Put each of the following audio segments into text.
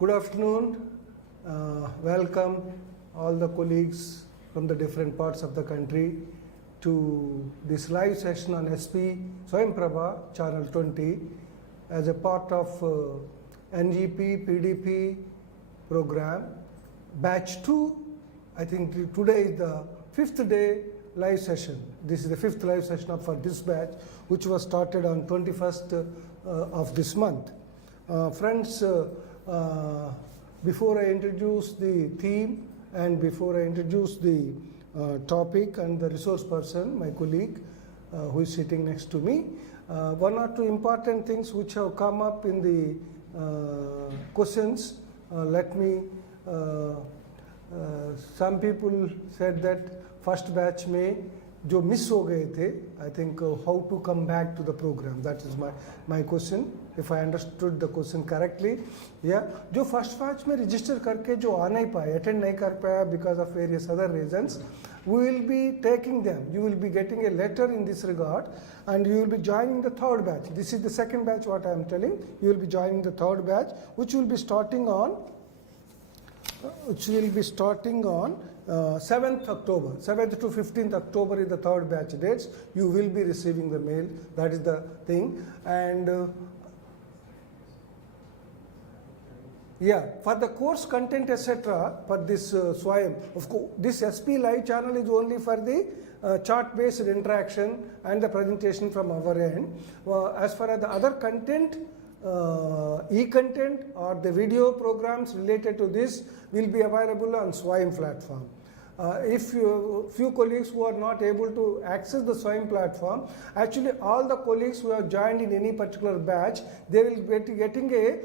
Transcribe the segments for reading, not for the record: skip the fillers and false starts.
Good afternoon. Welcome all the colleagues from the different parts of the country to this live session on SP Swayam Prabha Channel 20 as a part of NEP-PDP program. Batch 2, I think today is the 5th day live session. This is the 5th live session for this batch, which was started on 21st of this month. Friends, before I introduce the theme and before I introduce the topic and the resource person, my colleague who is sitting next to me, one or two important things which have come up in the questions. Let me, some people said that first batch में जो miss हो गए थे, I think how to come back to the program. That is my question. If I understood the question correctly, yeah. जो first batch में register करके जो आ नहीं पाए, attend नहीं कर पाया because of various other reasons, we will be taking them. You will be getting a letter in this regard, and you will be joining the third batch. This is the second batch. What I am telling, you will be joining the third batch, which will be starting on. 7th October. 7th to 15th October is the third batch dates. You will be receiving the mail. That is the thing. And yeah, for the course content, etc., for this Swayam, of course, this SP live channel is only for the chart-based interaction and the presentation from our end. As far as the other content, e-content or the video programs related to this will be available on Swayam platform. If few colleagues who are not able to access the Swayam platform, actually all the colleagues who have joined in any particular batch, they will be getting a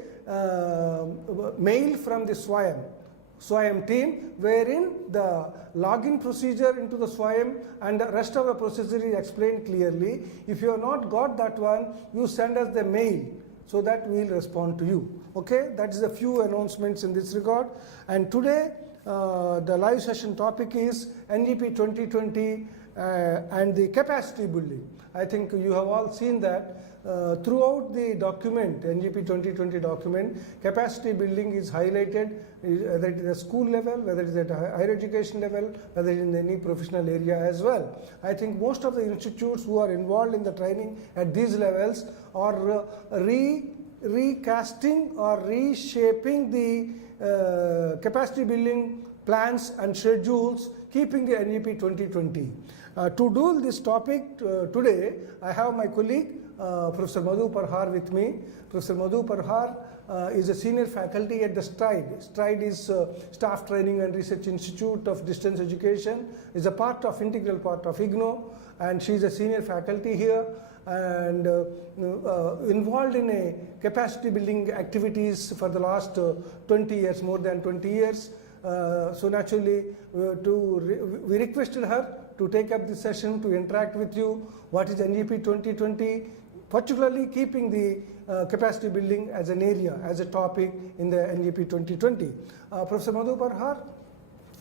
mail from the Swayam team, wherein the login procedure into the Swayam and the rest of the procedure is explained clearly. If you have not got that one, you send us the mail so that we will respond to you. Okay, that is a few announcements in this regard. And today the live session topic is NEP 2020 and the capacity building. I think you have all seen that throughout the document, NEP 2020 document, capacity building is highlighted, whether it is at school level, whether it is at higher education level, whether it is in any professional area as well. I think most of the institutes who are involved in the training at these levels are recasting or reshaping the capacity building plans and schedules, keeping the NEP 2020. To do this topic today, I have my colleague Professor Madhu Parhar with me. Professor Madhu Parhar is a senior faculty at the STRIDE. STRIDE is Staff Training and Research Institute of Distance Education, is a integral part of IGNOU, and she is a senior faculty here and involved in a capacity building activities for the last 20 years, more than 20 years. So naturally, we requested her to take up this session to interact with you. What is NEP 2020? Particularly keeping the capacity building as an area, as a topic in the NEP 2020. Professor Madhu Parhar,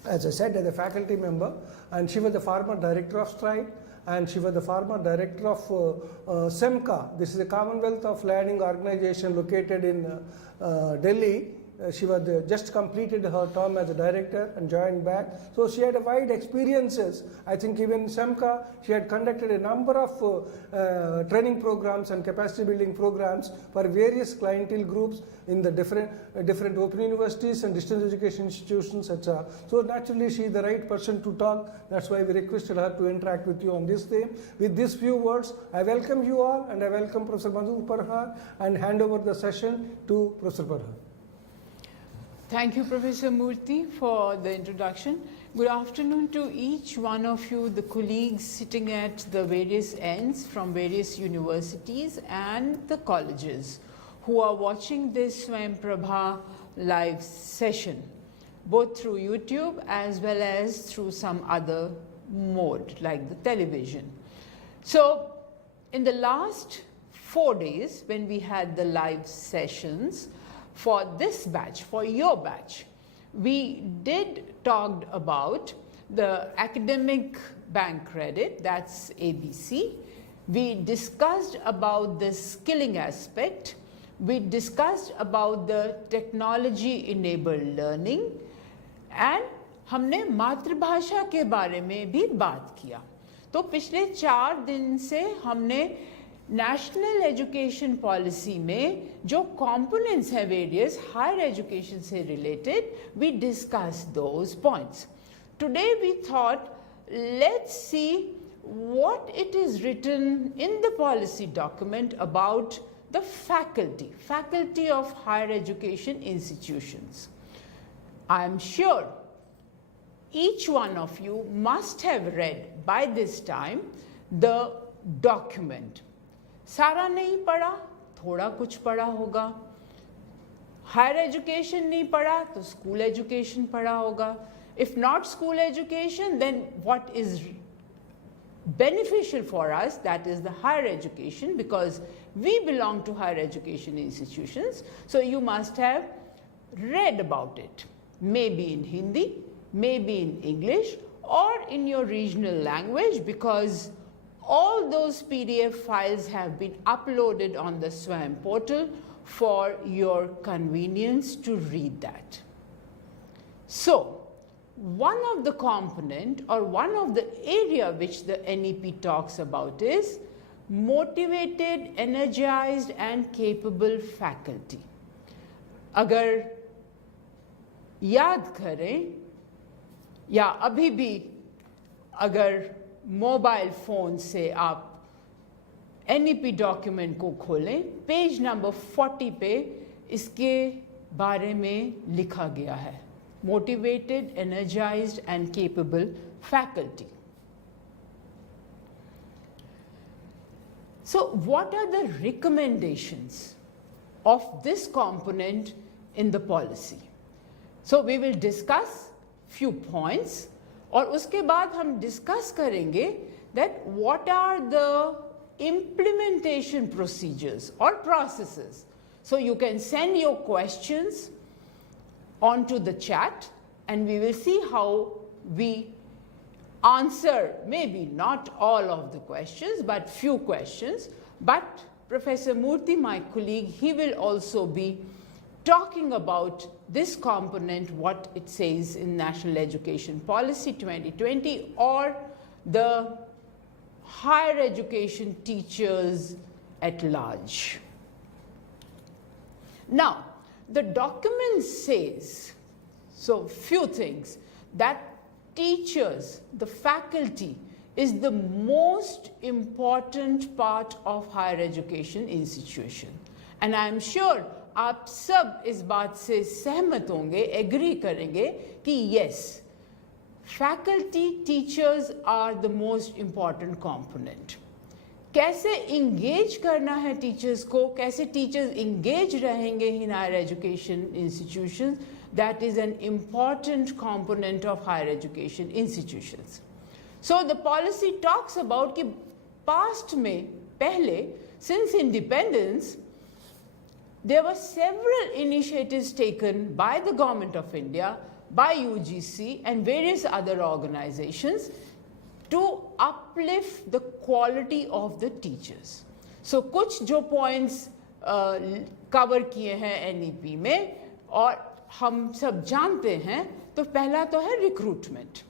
as I said, as a faculty member, and she was the former director of STRIDE, and she was the former director of SEMCA. This is a Commonwealth of Learning Organization located in Delhi. She was just completed her term as a director and joined back. So she had a wide experiences. I think even SEMCA, she had conducted a number of training programs and capacity building programs for various clientele groups in the different open universities and distance education institutions, etc. So naturally she is the right person to talk. That's why we requested her to interact with you on this theme. With these few words, I welcome you all and I welcome Professor Madhu Parhar and hand over the session to Professor Parhar. Thank you, Professor Murthy, for the introduction. Good afternoon to each one of you, the colleagues sitting at the various ends from various universities and the colleges who are watching this Swayam Prabha live session, both through YouTube as well as through some other mode like the television. So in the last 4 days when we had the live sessions, for this batch, for your batch, we did talk about the academic bank credit, that's ABC. We discussed about the skilling aspect. we discussed about the technology enabled learning and हमने मातृभाषा के बारे में भी बात किया। तो पिछले 4 दिन से हमने नेशनल एजुकेशन पॉलिसी में जो कंपोनेंट्स हैं वेरियस हायर एजुकेशन से रिलेटेड, we discuss those points. Today we thought let's see what it is written in the policy document about the faculty of higher education institutions. I am sure each one of you must have read by this time the document. सारा नहीं पढ़ा, थोड़ा कुछ पढ़ा होगा। Higher education नहीं पढ़ा तो स्कूल एजुकेशन पढ़ा होगा। If not school education, then what is beneficial for us, that is the higher education, because we belong to higher education institutions. So you must have read about it, maybe in Hindi, maybe in English, or in your regional language, because all those PDF files have been uploaded on the SWAYAM portal for your convenience to read that. So one of the component or one of the area which the NEP talks about is motivated, energized and capable faculty. अगर याद करें या अभी भी अगर mobile phone से आप NEP document को खोलें, पेज नंबर 40 पे इसके बारे में लिखा गया है, motivated, energized and capable faculty. So what are the recommendations of this component in the policy? So we will discuss few points और उसके बाद हम discuss करेंगे that what are the implementation procedures or processes. So you can send your questions onto the chat and we will see how we answer maybe not all of the questions but few questions. But Professor Murthy, my colleague, he will also be talking about this component, what it says in National Education Policy 2020 or the higher education teachers at large. Now, the document says, so few things, that teachers, the faculty, is the most important part of higher education institution. And I am sure आप सब इस बात से सहमत होंगे, agree करेंगे कि yes, faculty, teachers are the most important component. कैसे इंगेज करना है टीचर्स को, कैसे टीचर्स इंगेज रहेंगे in higher education institutions, that is an important component of higher education institutions. So the policy talks about कि past में पहले since independence there were several initiatives taken by the Government of India, by UGC and various other organizations to uplift the quality of the teachers. So कुछ जो points cover किए हैं NEP में और हम सब जानते हैं, तो पहला तो है recruitment.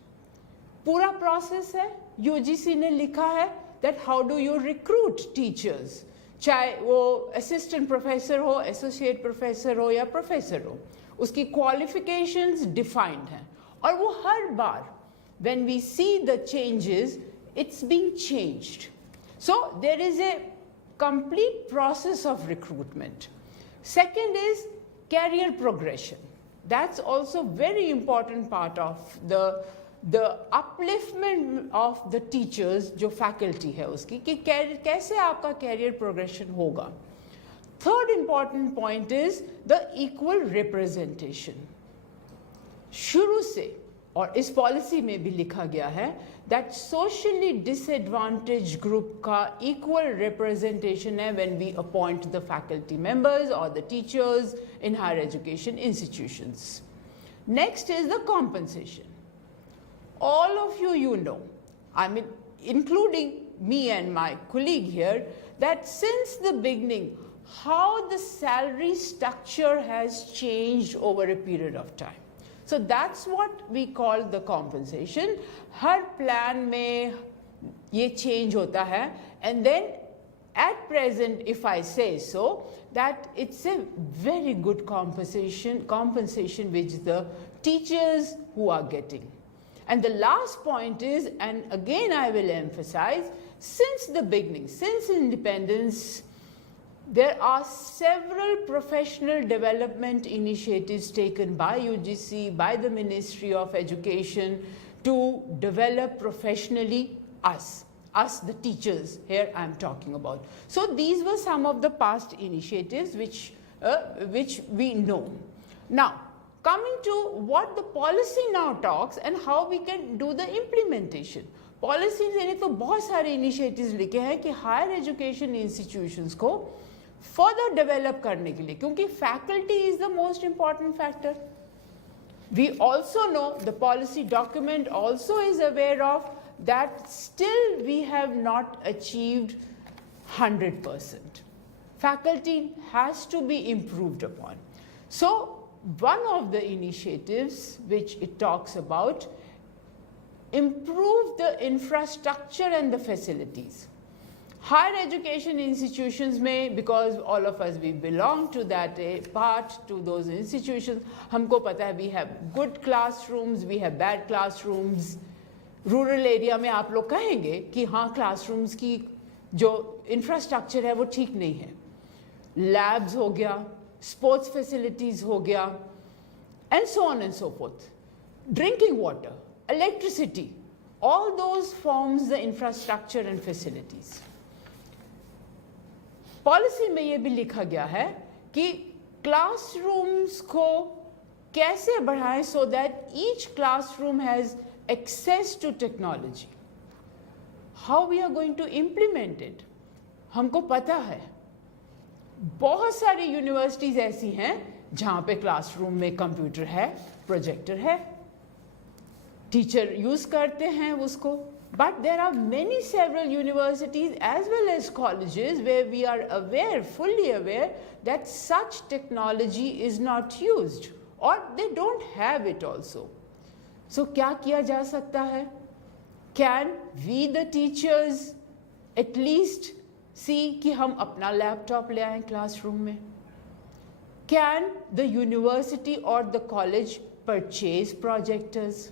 पूरा process है, UGC ने लिखा है that how do you recruit teachers, चाहे वो असिस्टेंट प्रोफेसर हो, एसोसिएट प्रोफेसर हो या प्रोफेसर हो, उसकी क्वालिफिकेशंस डिफाइंड हैं और वो हर बार when we see the changes, it's being changed. So there is a complete process of recruitment. Second is career progression. That's also very important part of the upliftment of the teachers, जो faculty है उसकी, कि कैसे आपका career progression होगा. Third important point is the equal representation. शुरू से और इस पॉलिसी में भी लिखा गया है that socially disadvantaged group का equal representation है when we appoint the faculty members or the teachers in higher education institutions. Next is the compensation. All of you know, I mean including me and my colleague here, that since the beginning how the salary structure has changed over a period of time. So that's what we call the compensation. Her plan में ये change होता है, and then at present, if I say so, that it's a very good compensation which the teachers who are getting. And the last point is, and again I will emphasize, since the beginning, since independence, there are several professional development initiatives taken by UGC, by the Ministry of Education to develop professionally us the teachers, here I am talking about. So these were some of the past initiatives which we know. Now, coming to what the policy now talks and how we can do the implementation. Policies ने तो बहुत सारे initiatives लिखे हैं कि higher education institutions को further develop करने के लिए, क्योंकि faculty is the most important factor. We also know, the policy document also is aware of, that still we have not achieved 100%. Faculty has to be improved upon. So one of the initiatives which it talks about, improve the infrastructure and the facilities. Higher education institutions may, because all of us, we belong to that part, to those institutions, हमको पता है, we have good classrooms, we have bad classrooms. Rural area में आप लोग कहेंगे कि हाँ classrooms की जो इंफ्रास्ट्रक्चर है वो ठीक नहीं है, लैब्स हो गया, स्पोर्ट्स फैसिलिटीज हो गया, and so on and so fourth, drinking water, electricity, all those forms the infrastructure and facilities. Policy में ये भी लिखा गया है कि क्लासरूम्स को कैसे बढ़ाएं so that each classroom has access to technology. How we are going to implement it? हमको पता है बहुत सारी यूनिवर्सिटीज ऐसी हैं जहां पे क्लासरूम में कंप्यूटर है, प्रोजेक्टर है, टीचर यूज करते हैं उसको. But there are many several universities as well as colleges where we are aware, fully aware, that such technology is not used or they don't have it also. So क्या किया जा सकता है? Can we the teachers at least see कि हम अपना laptop ले आएं क्लासरूम में? Can the university or the college purchase projectors?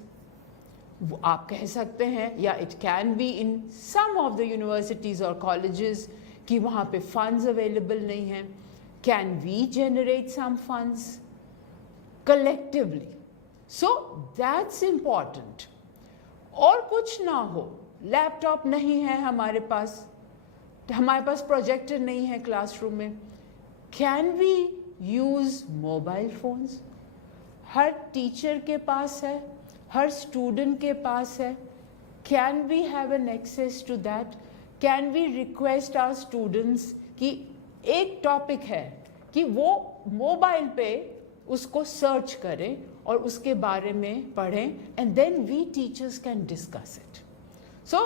आप कह सकते हैं, या it can be in some of the universities or colleges कि वहाँ पे funds available नहीं हैं. Can we generate some funds collectively? So that's important. और कुछ ना हो, लैपटॉप नहीं है हमारे पास प्रोजेक्टर नहीं है क्लासरूम में, can we use mobile phones? हर टीचर के पास है, हर स्टूडेंट के पास है. Can we have an access to that? Can we request our students कि एक टॉपिक है कि वो मोबाइल पे उसको सर्च करें और उसके बारे में पढ़ें, and then we teachers can discuss it. So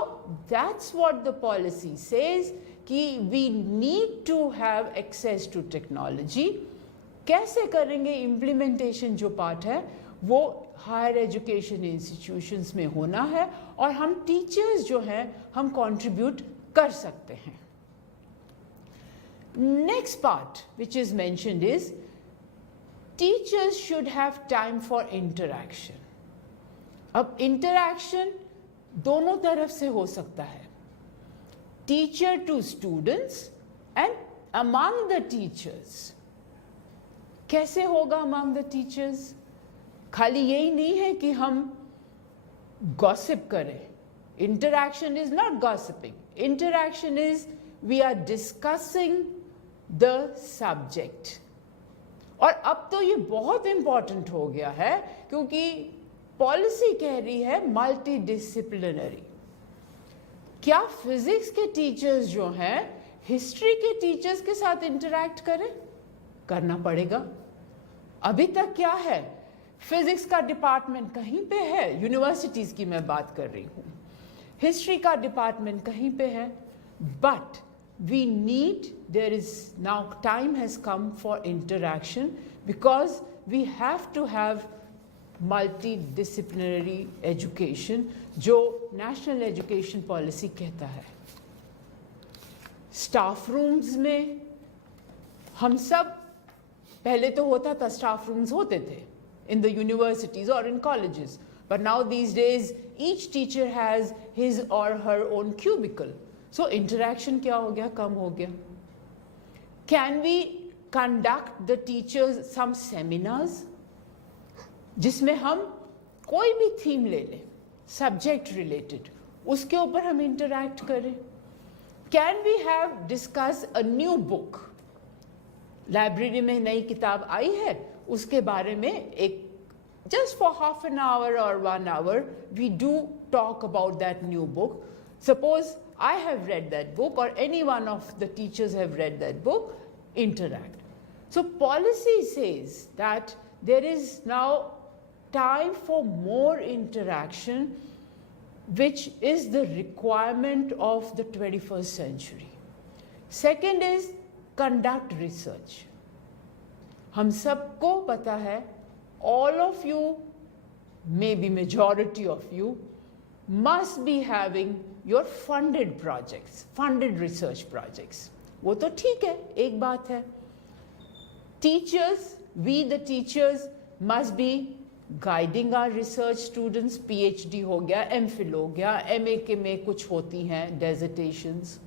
that's what the policy says कि we need to have access to technology. कैसे करेंगे इम्प्लीमेंटेशन? जो पार्ट है वो हायर एजुकेशन इंस्टीट्यूशंस में होना है और हम टीचर्स जो हैं हम कंट्रीब्यूट कर सकते हैं. Next part which is mentioned is teachers should have time for interaction. अब interaction दोनों तरफ से हो सकता है, teacher to students and among the teachers. कैसे होगा among the teachers? खाली यही नहीं है कि हम gossip करें. Interaction is not gossiping. Interaction is we are discussing the subject. और अब तो ये बहुत इंपॉर्टेंट हो गया है क्योंकि पॉलिसी कह रही है मल्टी डिसिप्लिनरी. क्या फिजिक्स के टीचर्स जो हैं हिस्ट्री के टीचर्स के साथ इंटरैक्ट करें? करना पड़ेगा. अभी तक क्या है, फिजिक्स का डिपार्टमेंट कहीं पे है, यूनिवर्सिटीज की मैं बात कर रही हूँ, हिस्ट्री का डिपार्टमेंट कहीं पे है, but there is now time has come for interaction, because we have to have multidisciplinary education, जो नेशनल एजुकेशन पॉलिसी कहता है. स्टाफ रूम्स में हम सब, पहले तो होता था, स्टाफ रूम्स होते थे in the universities or in colleges, but now these days each teacher has his or her own cubicle. So interaction क्या हो गया, कम हो गया. Can we conduct the teachers some seminars जिसमें हम कोई भी थीम ले लें, सब्जेक्ट रिलेटेड, उसके ऊपर हम इंटरैक्ट करें. Can we have discuss a new book, library में नई किताब आई है, उसके बारे में एक just for half an hour or 1 hour we do talk about that new book. Suppose I have read that book or any one of the teachers have read that book, interact. So policy says that there is now time for more interaction, which is the requirement of the 21st century. Second is conduct research. हम सबको पता है, all of you, maybe majority of you, must be having your funded projects, funded research projects. वो तो ठीक है, एक बात है. Teachers, we the teachers must be guiding our research students. PhD हो गया, MPhil हो गया, MA के में कुछ होती हैं dissertations,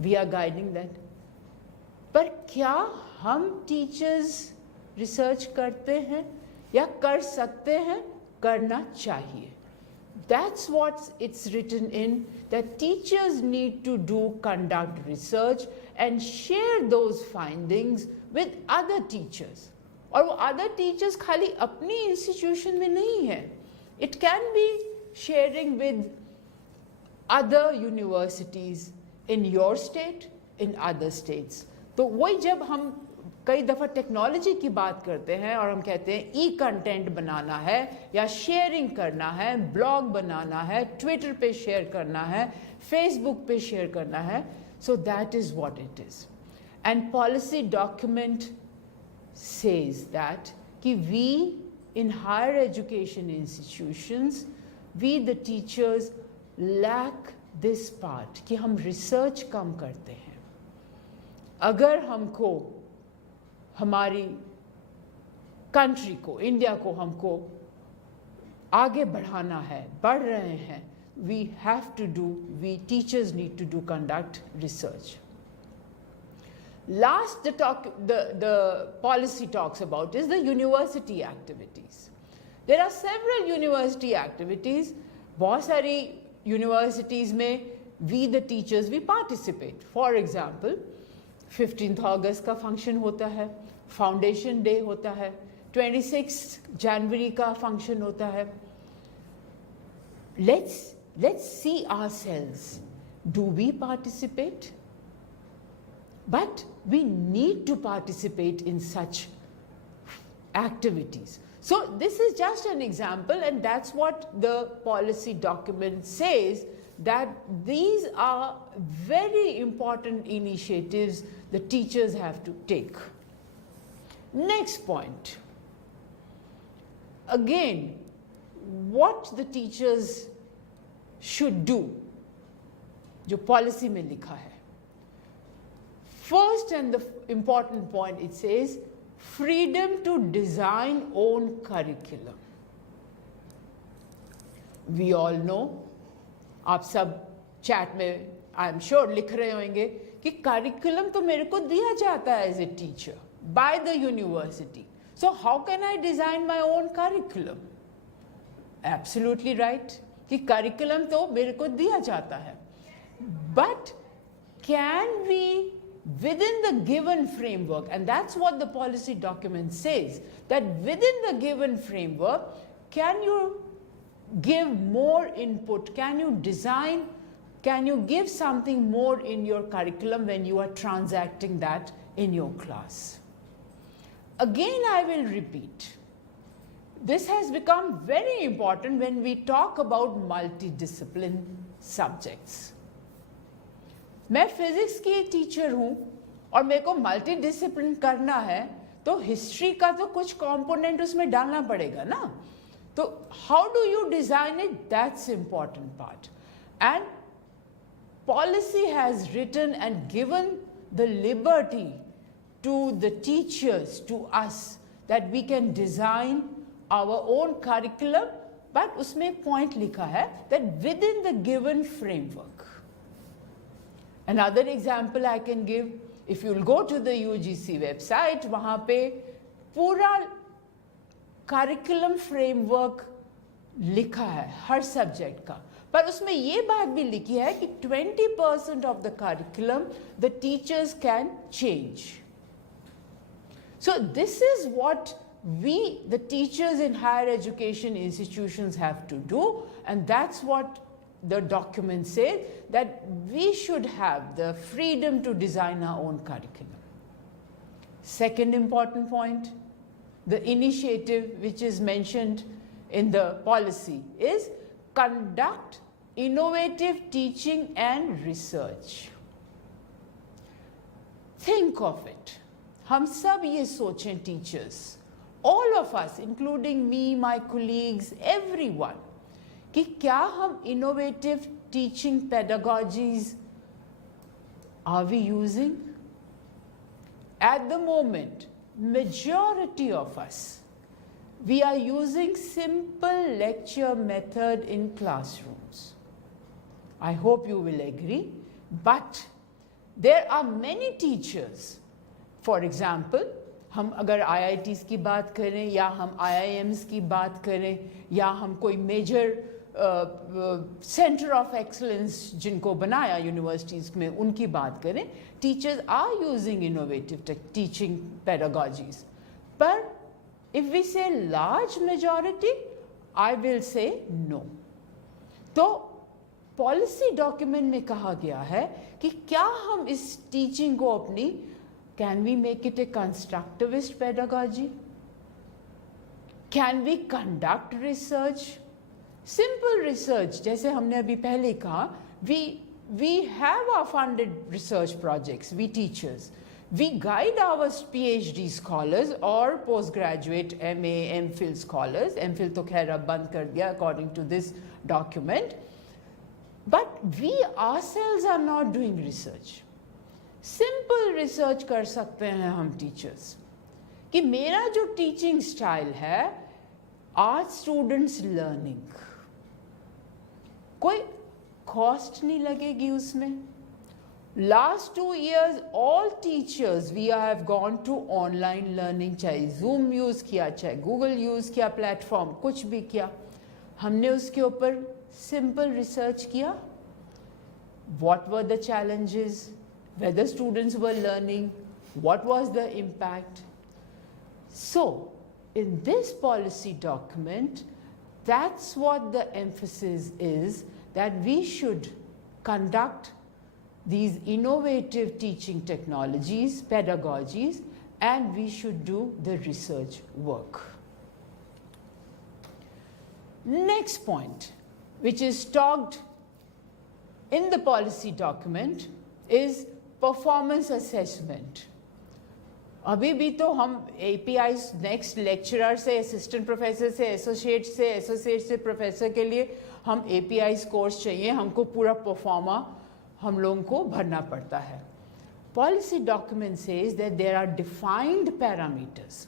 we are guiding that. पर क्या हम teachers research करते हैं या कर सकते हैं? करना चाहिए. That's what it's written in, that teachers need to conduct research and share those findings with other teachers. और वो other teachers खाली अपनी institution में नहीं है. It can be sharing with other universities in your state, in other states. तो वही जब हम कई दफ़ा टेक्नोलॉजी की बात करते हैं और हम कहते हैं ई कंटेंट बनाना है या शेयरिंग करना है, ब्लॉग बनाना है, ट्विटर पे शेयर करना है, फेसबुक पे शेयर करना है, so that is what it is. And policy document says that कि we in higher education institutions, we the teachers lack this part कि हम research कम करते हैं. अगर हमको हमारी कंट्री को, इंडिया को हमको आगे बढ़ाना है, बढ़ रहे हैं, we teachers need to conduct research. Last the policy talks about is the university activities. There are several university activities. बहुत सारी universities में we the teachers we participate. For example, 15th August का फंक्शन होता है, foundation day होता है, 26 जनवरी का function होता है. Let's see ourselves. Do we participate? But we need to participate in such activities. So this is just an example, and that's what the policy document says, that these are very important initiatives the teachers have to take. Next point. Again, what the teachers should do, जो policy में लिखा है. First and the important point, it says freedom to design own curriculum. We all know, आप सब chat में I am sure लिख रहे होंगे कि curriculum तो मेरे को दिया जाता है as a teacher by the university. So how can I design my own curriculum? Absolutely right. कि curriculum तो मेरे को दिया जाता है. But can we, within the given framework, and that's what the policy document says, that within the given framework, can you give more input? Can you design? Can you give something more in your curriculum when you are transacting that in your class? Again, I will repeat. This has become very important when we talk about multidiscipline subjects. मैं physics की एक teacher हूँ और मेरे को multi discipline करना है, तो हिस्ट्री का तो कुछ कंपोनेंट उसमें डालना पड़ेगा ना. तो how do you design it, that's important part. And policy has written and given the liberty to the teachers, to us, that we can design our own curriculum, but उसमें एक point लिखा है that within the given framework. Another example I can give, if you'll go to the UGC website, वहाँ पे पूरा curriculum framework लिखा है हर subject का. पर उसमें ये बात भी लिखी है कि 20% of the curriculum the teachers can change. So this is what we, the teachers in higher education institutions, have to do, and that's what the document says, that we should have the freedom to design our own curriculum. Second important point, the initiative which is mentioned in the policy is conduct innovative teaching and research. Think of it. हम सब ये सोचें, teachers, all of us, including me, my colleagues, everyone, कि क्या हम innovative teaching pedagogies are we using? At the moment, majority of us, we are using simple lecture method in classrooms. I hope you will agree, but there are many teachers, for example, हम अगर IITs की बात करें या हम IIMs की बात करें या हम कोई मेजर सेंटर ऑफ एक्सलेंस जिनको बनाया यूनिवर्सिटीज़ में उनकी बात करें, teachers are using innovative teaching pedagogies. पर if we say large majority, I will say no. तो पॉलिसी डॉक्यूमेंट में कहा गया है कि क्या हम इस टीचिंग को अपनी, can we make it a constructivist pedagogy, can we conduct research, simple research, जैसे हमने अभी पहले कहा, we have our funded research projects, we teachers, we guide our PhD scholars or postgraduate MA, MPhil scholars. MPhil तो खैर अब बंद कर दिया according to this document. But we ourselves are not doing research. Simple research कर सकते हैं हम teachers. कि मेरा जो teaching style है, art students learning. कोई cost नहीं लगेगी उसमें. Last 2 years, all teachers, we have gone to online learning, चाहे Zoom use किया, चाहे Google use किया, platform, कुछ भी किया. हमने उसके ऊपर simple research किया. What were the challenges? Whether students were learning? What was the impact? So, in this policy document, that's what the emphasis is, that we should conduct these innovative teaching technologies, pedagogies, and we should do the research work. Next point, which is talked in the policy document, is performance assessment. अभी भी तो हम APIs next lecturer से, assistant professor से, associate से professor के लिए हम APIs course चाहिए, हमको पूरा performer हम लोगों को भरना पड़ता है. Policy document says that there are defined parameters.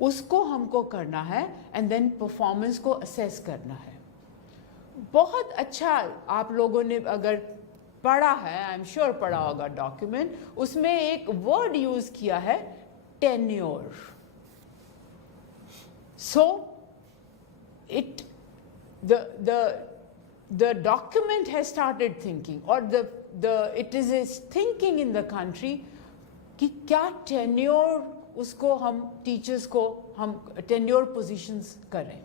उसको हमको करना है and then performance को assess करना है. बहुत अच्छा आप लोगों ने अगर पढ़ा है, आई एम श्योर पढ़ा होगा डॉक्यूमेंट, उसमें एक वर्ड यूज किया है, tenure. So it the document has started thinking, or it is a thinking in the country कि क्या tenure उसको हम teachers को हम tenure positions करें.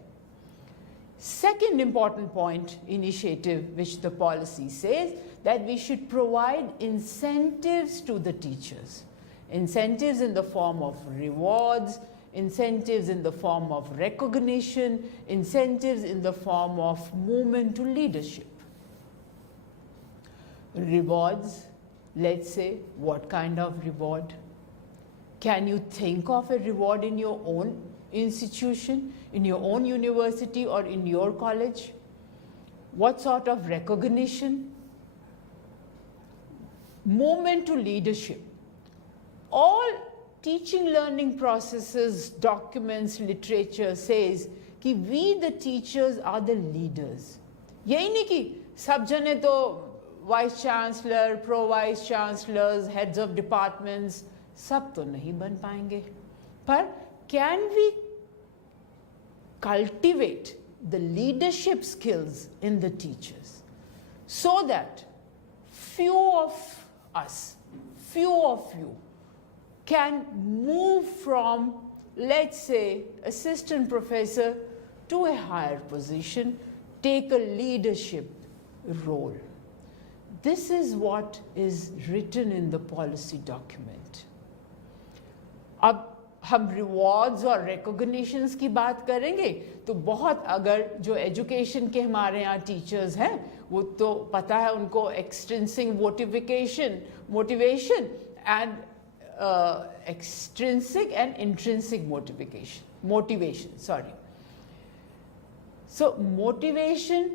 Second important point, initiative, which the policy says, that we should provide incentives to the teachers. Incentives in the form of rewards, incentives in the form of recognition, incentives in the form of movement to leadership. Rewards, Let's say, what kind of reward? Can you think of a reward in your own institution, in your own university, or in your college? What sort of recognition? Movement to leadership. All teaching learning processes, documents, literature says कि we the teachers are the leaders. यही नहीं कि सब जने तो vice chancellor, pro vice chancellors, heads of departments सब तो नहीं बन पाएंगे, पर can we cultivate the leadership skills in the teachers so that few of us, few of you can move from, let's say, assistant professor to a higher position, take a leadership role. This is what is written in the policy document. अब हम rewards और recognitions की बात करेंगे तो बहुत, अगर जो एजुकेशन के हमारे यहाँ टीचर्स हैं वो तो पता है उनको extrinsic motivation and extrinsic and intrinsic motivation, sorry. So motivation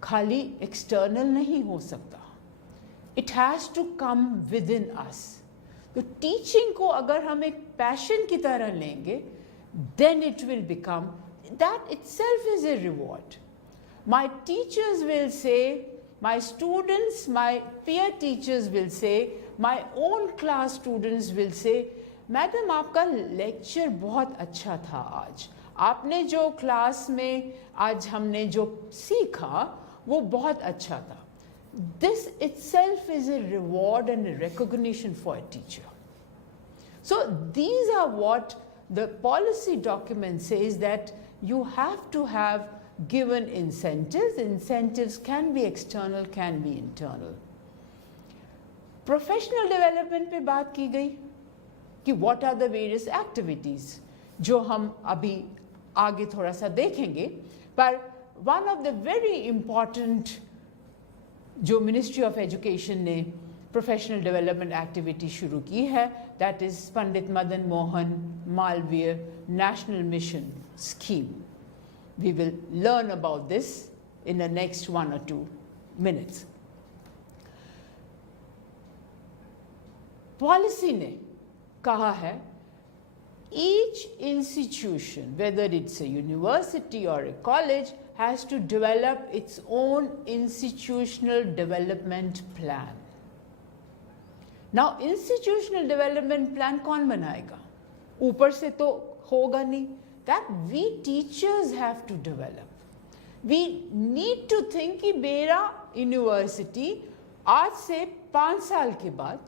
खाली external नहीं हो सकता, it has to come within us. तो teaching को अगर हम एक passion की तरह लेंगे, then it will become, that itself is a reward. My teachers will say, my students, my peer teachers will say, my own class students will say, madam आपका lecture बहुत अच्छा था आज, आपने जो क्लास में आज हमने जो सीखा वो बहुत अच्छा था. This itself is a reward and a recognition for a teacher. So these are what the policy document says, that you have to have given incentives. Incentives can be external, can be internal. Professional development पे बात की गई कि what are the various activities जो हम अभी आगे थोड़ा सा देखेंगे, पर one of the very important जो Ministry of Education ने professional development activity शुरू की है, that is Pandit Madan Mohan Malviya National Mission Scheme. We will learn about this in the next 1 or 2 minutes. Policy ने कहा है, each institution, whether it's a university or a college, has to develop its own institutional development plan. Now, institutional development plan कौन बनाएगा? ऊपर से तो होगा नहीं. That we teachers have to develop. We need to think कि मेरा university आज से 5 साल के बाद,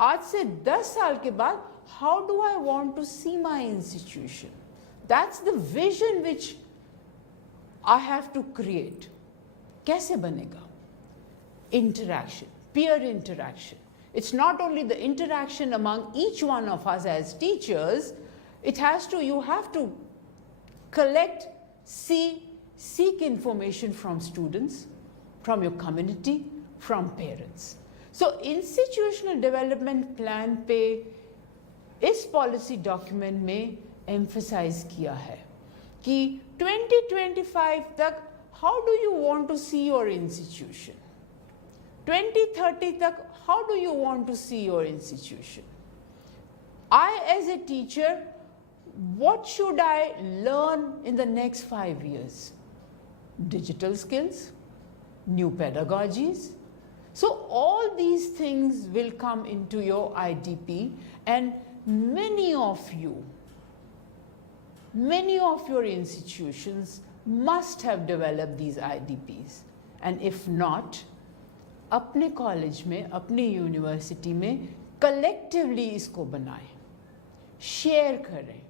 आज से 10 साल के बाद, how do I want to see my institution? That's the vision which I have to create. कैसे बनेगा? Interaction, peer interaction. It's not only the interaction among each one of us as teachers, it has to, you have to collect, seek information from students, from your community, from parents. So institutional development plan पे इस policy document में emphasize किया है कि 2025 तक how do you want to see your institution? 2030 तक how do you want to see your institution? I as a teacher, what should I learn in the next 5 years? Digital skills, new pedagogies. So all these things will come into your IDP, and many of you, many of your institutions must have developed these IDPs. And if not, अपने college में, अपनी university में collectively इसको बनाएं, share करें,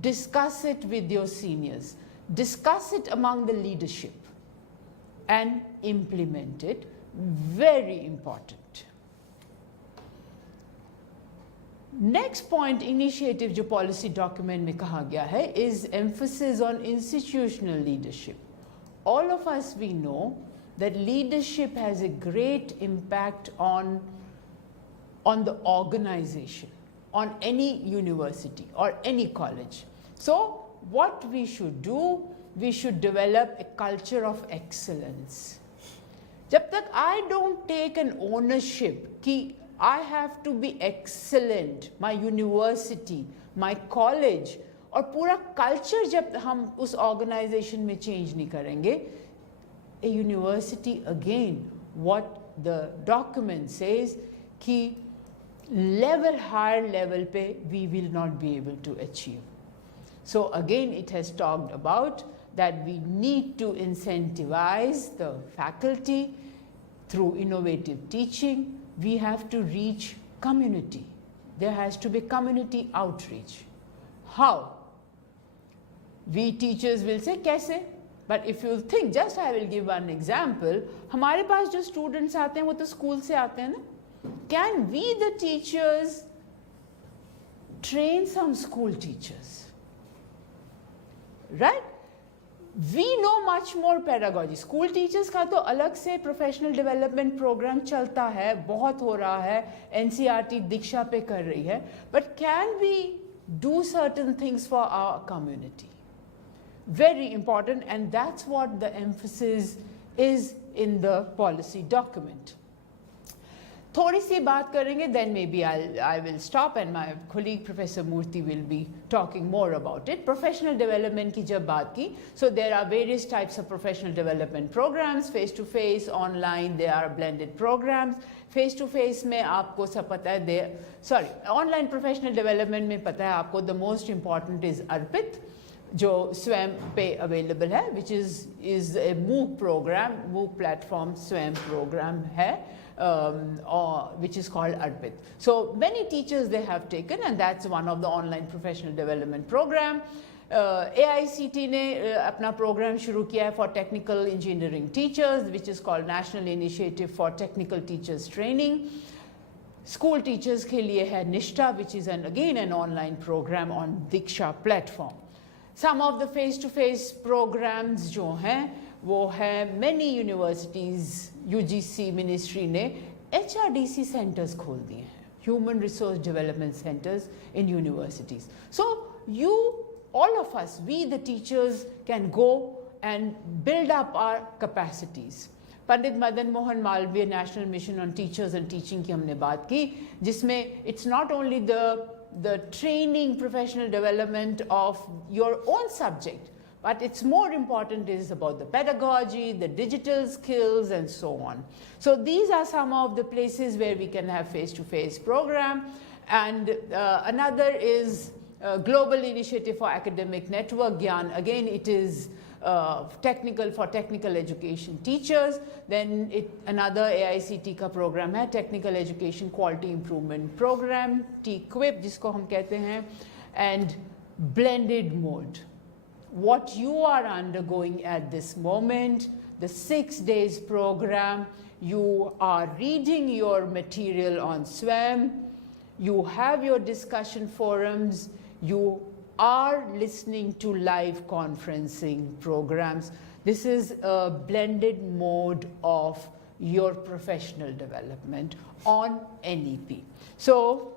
discuss it with your seniors, discuss it among the leadership, and implement it. Very important. Next point, initiative जो policy document में कहा गया है, is emphasis on institutional leadership. All of us, we know that leadership has a great impact on the organization, on any university or any college. So what we should do, we should develop a culture of excellence. जब तक I don't take an ownership कि I have to be excellent, my university, my college, और पूरा culture जब हम उस organization में change नहीं करेंगे, a university again, what the document says कि higher level पे we will not be able to achieve. So again it has talked about that we need to incentivize the faculty through innovative teaching. We have to reach community. There has to be community outreach. How? We teachers will say कैसे? But if you think, just I will give one example, हमारे पास जो students आते हैं वो तो school से आते हैं ना? Can we the teachers train some school teachers? Right? We know much more pedagogy. School teachers का तो अलग से professional development program चलता है, बहुत हो रहा है, NCERT दीक्षा पे कर रही है. But can we do certain things for our community? Very important, and that's what the emphasis is in the policy document. थोड़ी सी बात करेंगे, then maybe I will stop and my colleague Professor Murthy will be talking more about it. Professional development की जब बात की, so there are various types of professional development programs, face-to-face, online, there are blended programs. Face-to-face में आपको सब पता है, online professional development में पता है आपको the most important is अर्पित, जो स्वयं पे available है, which is a MOOC program, MOOC platform स्वयं program है. Which is called Arpit. So many teachers they have taken, and that's one of the online professional development program. AICT ने अपना program शुरू किया है for technical engineering teachers, which is called National Initiative for Technical Teachers Training. School teachers के लिए है Nishta, which is again an online program on Diksha platform. Some of the face-to-face programs जो हैं वो है many universities, UGC ministry ने HRDC centers खोल दिए हैं, Human Resource Development Centers in universities. So you, all of us, we the teachers can go and build up our capacities. Pandit Madan Mohan Malviya National Mission on Teachers and Teaching की हमने बात की, जिसमें it's not only the training, professional development of your own subject, but it's more important is about the pedagogy, the digital skills, and so on. So these are some of the places where we can have face-to-face program. And another is Global Initiative for Academic Network, GYAN. Again, it is technical for technical education teachers. Then another AICT का program है, Technical Education Quality Improvement Program, TQIP जिसको हम कहते हैं, and blended mode. What you are undergoing at this moment, the 6 days program, you are reading your material on SWAM, you have your discussion forums, you are listening to live conferencing programs. This is a blended mode of your professional development on NEP. So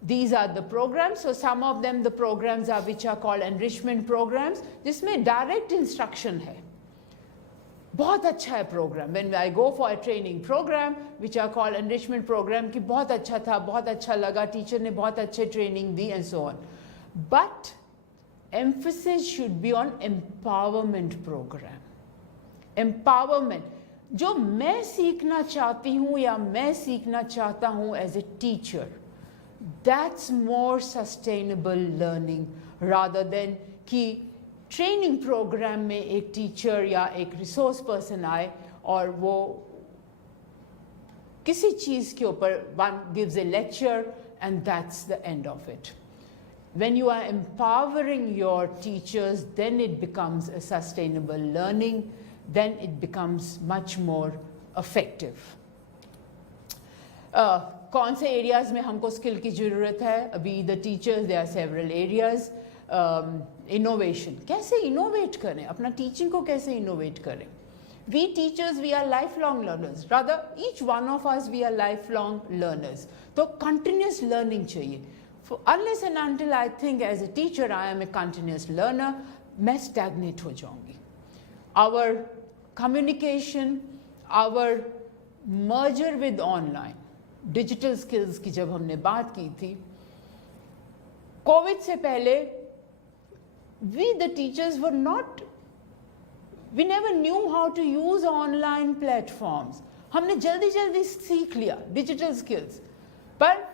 these are the programs. So some of them, the programs are which are called enrichment programs, जिसमें direct instruction है. बहुत अच्छा है program. When I go for a training program, which are called enrichment program, कि बहुत अच्छा था, बहुत अच्छा लगा, teacher ने बहुत अच्छे training the, and so on. But emphasis should be on empowerment program. Empowerment. जो मैं सीखना चाहती हूँ या मैं सीखना चाहता हूँ as a teacher, that's more sustainable learning rather than कि training program में एक teacher या एक resource person आए और वो किसी चीज़ के ऊपर one gives a lecture and that's the end of it. When you are empowering your teachers, then it becomes a sustainable learning, then it becomes much more effective. कौन से areas में हमको skill की ज़रूरत है? अभी the teachers, there are several areas. Innovation, कैसे innovate करें? अपना teaching को कैसे innovate करें? We teachers, we are lifelong learners. Rather, each one of us, we are lifelong learners. So continuous learning chahiye. Unless and until I think as a teacher I am a continuous learner, मैं stagnate हो जाऊंगी. Our communication, our merger with online, digital skills की जब हमने बात की थी, COVID से पहले, we the teachers were not, we never knew how to use online platforms. हमने जल्दी जल्दी सीख लिया digital skills, पर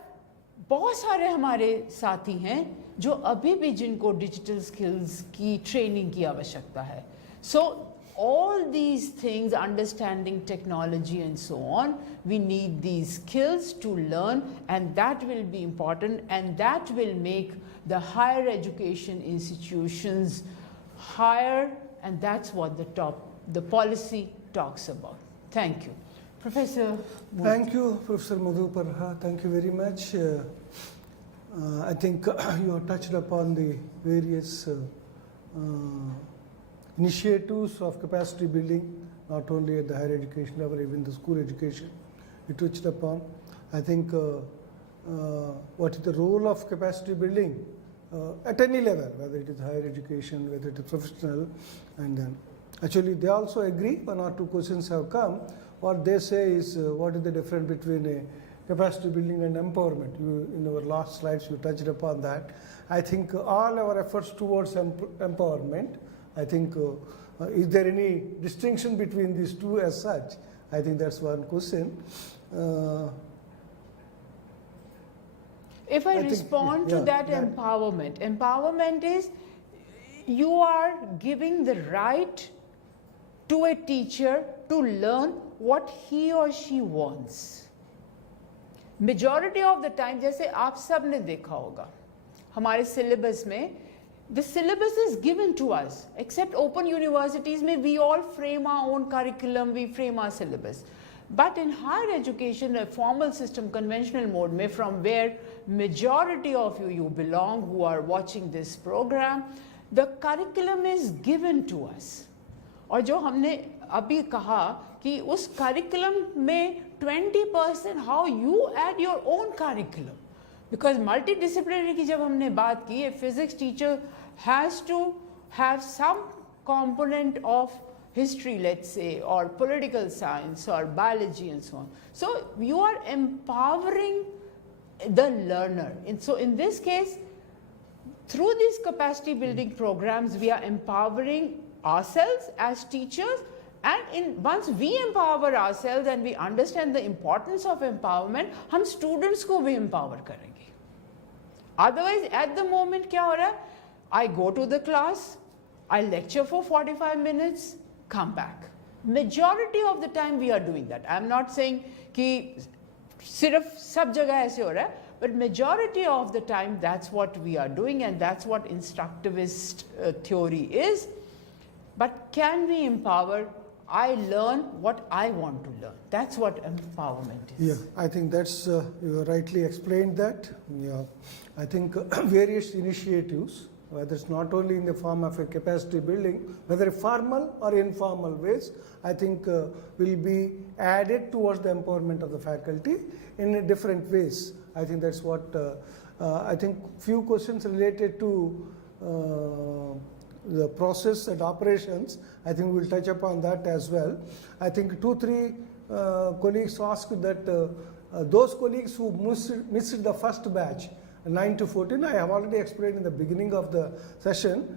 बहुत सारे हमारे साथी हैं जो अभी भी जिनको डिजिटल स्किल्स की ट्रेनिंग की आवश्यकता है. सो all these things, understanding technology and so on, we need these skills to learn, and that will be important, and that will make the higher education institutions higher, and that's what the policy talks about. Thank you. Professor Murthy. Thank you, Professor Madhu Parhar. Thank you very much. I think you have touched upon the various initiatives of capacity building, not only at the higher education level, even the school education. You touched upon. I think what is the role of capacity building at any level, whether it is higher education, whether it is professional, and then actually they also agree. One or two questions have come. What they say is, what is the difference between a capacity building and empowerment? You, in our last slides, you touched upon that. I think all our efforts towards empowerment, I think, is there any distinction between these two as such? I think that's one question. If I respond to that empowerment, empowerment is you are giving the right to a teacher to learn what he or she wants. Majority of the time, जैसे आप सब ने देखा होगा, हमारे syllabus में, the syllabus is given to us. Except open universities, में we all frame our own curriculum, we frame our syllabus. But in higher education, a formal system, conventional mode, में from where majority of you belong, who are watching this program, the curriculum is given to us. और जो हमने अभी कहा कि उस curriculum में 20% how you add your own curriculum. Because multidisciplinary की जब हमने बात की, a physics teacher has to have some component of history, let's say, or political science, or biology, and so on. So you are empowering the learner. And so in this case, through these capacity building programs, we are empowering ourselves as teachers, and once we empower ourselves and we understand the importance of empowerment, हम students को भी empower करेंगे. Otherwise, at the moment क्या हो रहा है? I go to the class, I lecture for 45 minutes, come back. Majority of the time we are doing that. I am not saying कि सिर्फ सब जगह ऐसे हो रहा है, but majority of the time that's what we are doing, and that's what instructivist theory is. But can we empower? I learn what I want to learn. That's what empowerment is. Yeah, I think that's, you rightly explained that. Yeah, I think various initiatives, whether it's not only in the form of a capacity building, whether formal or informal ways, I think will be added towards the empowerment of the faculty in different ways. I think that's what, I think few questions related to the process and operations, I think we'll touch upon that as well. I think 2-3 colleagues asked that those colleagues who missed the first batch, 9 to 14, I have already explained in the beginning of the session,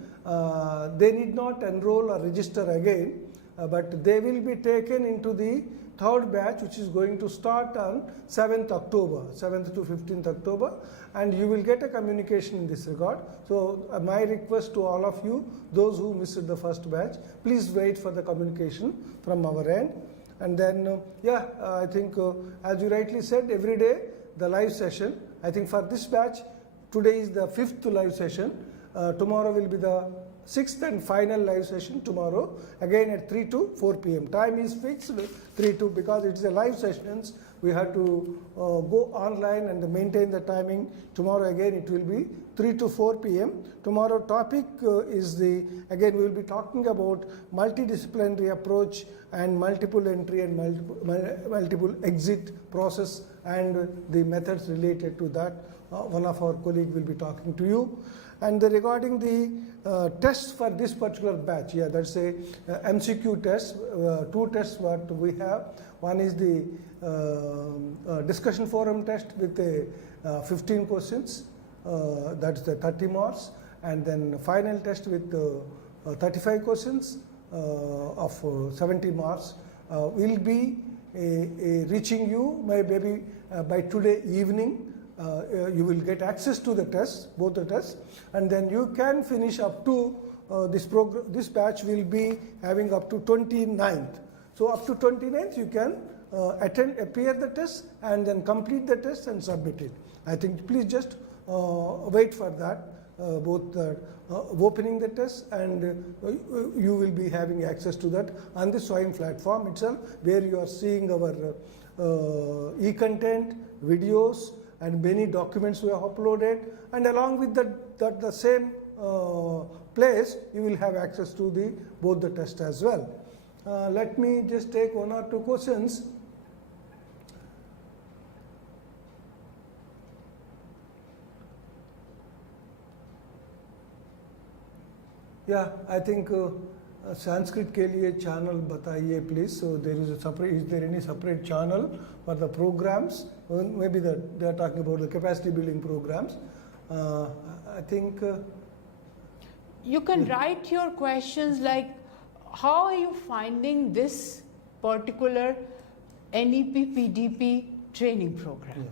they need not enroll or register again, but they will be taken into the third batch, which is going to start on 7th October, 7th to 15th October, and you will get a communication in this regard. So my request to all of you, those who missed the first batch, please wait for the communication from our end. And then, I think as you rightly said, every day the live session, I think for this batch, today is the 5th live session, tomorrow will be the 6th and final live session tomorrow, again at 3 to 4 p.m. Time is fixed 3 to, because it's a live sessions, we have to go online and maintain the timing. Tomorrow again it will be 3 to 4 p.m. Tomorrow topic is again we will be talking about multidisciplinary approach and multiple entry and multiple exit process and the methods related to that. One of our colleagues will be talking to you. And regarding the tests for this particular batch, yeah, that's a MCQ test, 2 tests what we have. One is the discussion forum test with 15 questions, that's the 30 marks, and then final test with 35 questions of 70 marks will be reaching you maybe by today evening. You will get access to the tests, both the tests, and then you can finish up to this batch will be having up to 29th. So up to 29th you can appear the test and then complete the test and submit it. I think please just wait for that, both opening the test and you will be having access to that on the SWAYAM platform itself, where you are seeing our e-content, videos, and many documents we have uploaded, and along with the same place you will have access to both the test as well. Let me just take 1 or 2 questions. Yeah, I think Sanskrit के लिए channel बताइए please. So is there any separate channel for the programs? Well, maybe they are talking about the capacity building programs. I think you can write your questions like, how are you finding this particular NEP-PDP training program? Yeah.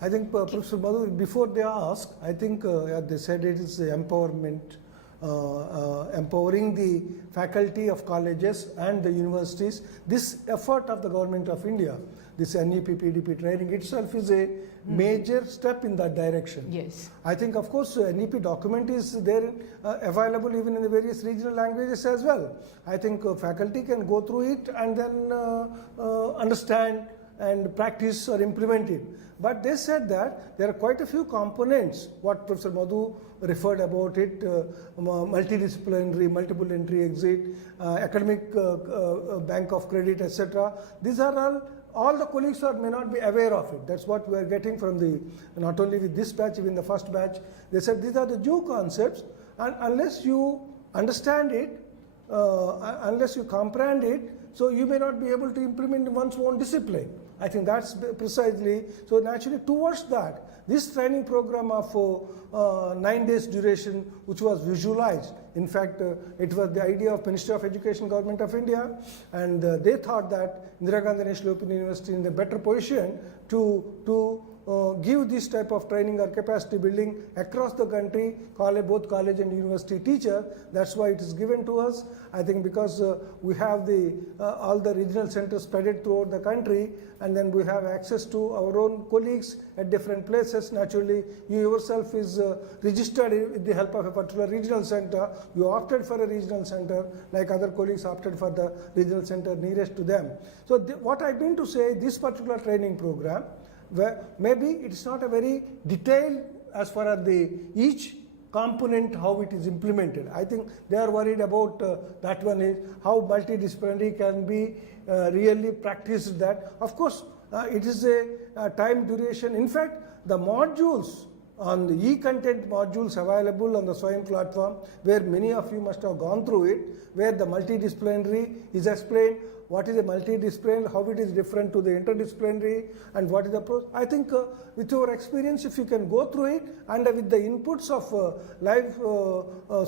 I think Professor Madhu, before they ask, I think they said it is empowerment, empowering the faculty of colleges and the universities. This effort of the Government of India, this NEP-PDP training itself is a major step in that direction. Yes. I think of course NEP document is there available even in the various regional languages as well. I think faculty can go through it and then understand and practice or implement it. But they said that there are quite a few components, what Professor Madhu referred about it, multidisciplinary, multiple entry exit, academic bank of credit, etc. These are all the colleagues may not be aware of it. That's what we are getting from not only with this batch, even the first batch. They said these are the new concepts, and unless you understand it, unless you comprehend it, so you may not be able to implement in one's own discipline. I think that's precisely, so naturally towards that, this training program of 9 days duration, which was visualized, in fact it was the idea of Ministry of Education, Government of India, and they thought that Indira Gandhi National Open University is in a better position to give this type of training or capacity building across the country, both college and university teacher. That's why it is given to us. I think because we have all the regional centers spread throughout the country, and then we have access to our own colleagues at different places. Naturally, you yourself is registered with the help of a particular regional center. You opted for a regional center, like other colleagues opted for the regional center nearest to them. So what I mean to say, this particular training program, where maybe it's not a very detailed as far as each component, how it is implemented. I think they are worried about that one is how multidisciplinary can be really practiced that. Of course, it is a time duration. In fact, the modules on the e-content modules available on the SWAYAM platform, where many of you must have gone through it, where the multidisciplinary is explained, what is a multidisciplinary, how it is different to the interdisciplinary, and what is the approach. I think with your experience, if you can go through it, and with the inputs of live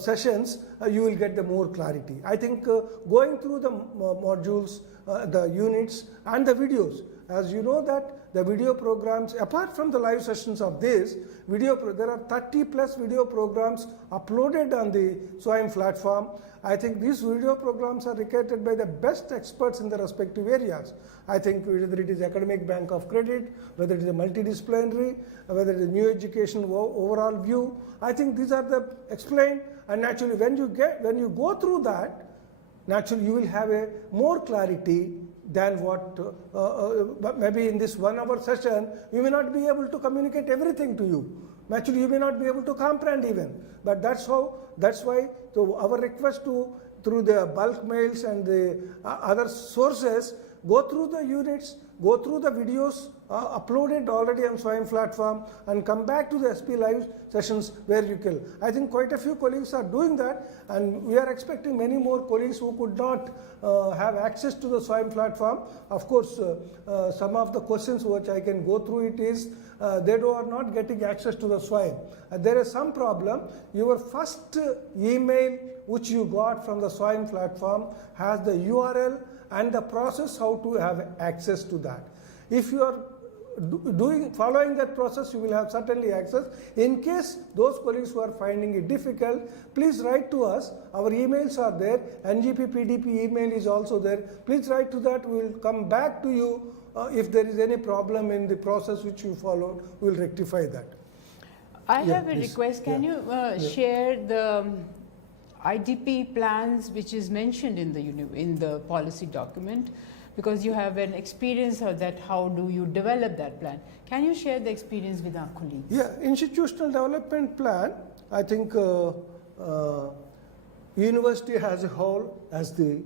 sessions, you will get the more clarity. I think going through the modules, the units, and the videos, as you know that the video programs, apart from the live sessions of this, there are 30 plus video programs uploaded on the SWAYAM platform. I think these video programs are recruited by the best experts in the respective areas. I think whether it is academic bank of credit, whether it is a multidisciplinary, whether it is new education overall view, I think these are the explained, and naturally when you go through that, naturally you will have a more clarity than what, but maybe in this 1 hour session, we may not be able to communicate everything to you. Actually, you may not be able to comprehend even. But that's why our request through the bulk mails and the other sources, go through the units, go through the videos uploaded already on SWAYAM platform, and come back to the SP Live sessions where you can. I think quite a few colleagues are doing that, and we are expecting many more colleagues who could not have access to the SWAYAM platform. Of course, some of the questions which I can go through it is, they are not getting access to the SWAYAM. There is some problem. Your first email which you got from the SWAYAM platform has the URL and the process how to have access to that. If you are following that process, you will have certainly access. In case those colleagues who are finding it difficult, please write to us. Our emails are there. NGP-PDP email is also there. Please write to that. We will come back to you if there is any problem in the process which you followed. We will rectify that. I have a request. Can you share the IDP plans which is mentioned in the policy document? Because you have an experience of that, how do you develop that plan? Can you share the experience with our colleagues? Yeah, institutional development plan, I think university as a whole has the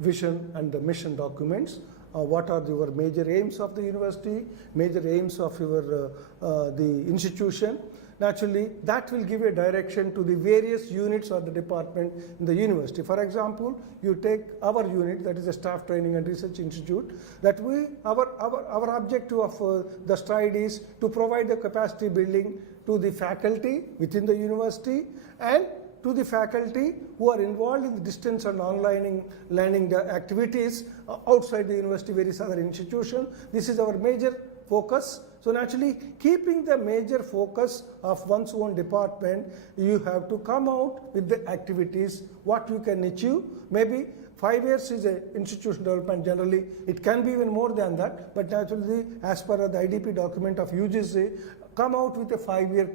vision and the mission documents. What are your major aims of the university, major aims of your the institution. Naturally, that will give a direction to the various units of the department in the university. For example, you take our unit, that is the Staff Training and Research Institute, that our objective of the stride is to provide the capacity building to the faculty within the university and to the faculty who are involved in the distance and online learning activities outside the university, various other institutions. This is our major focus. So naturally, keeping the major focus of one's own department, you have to come out with the activities, what you can achieve. Maybe 5 years is an institution development generally. It can be even more than that, but naturally, as per the IDP document of UGC, come out with a 5-year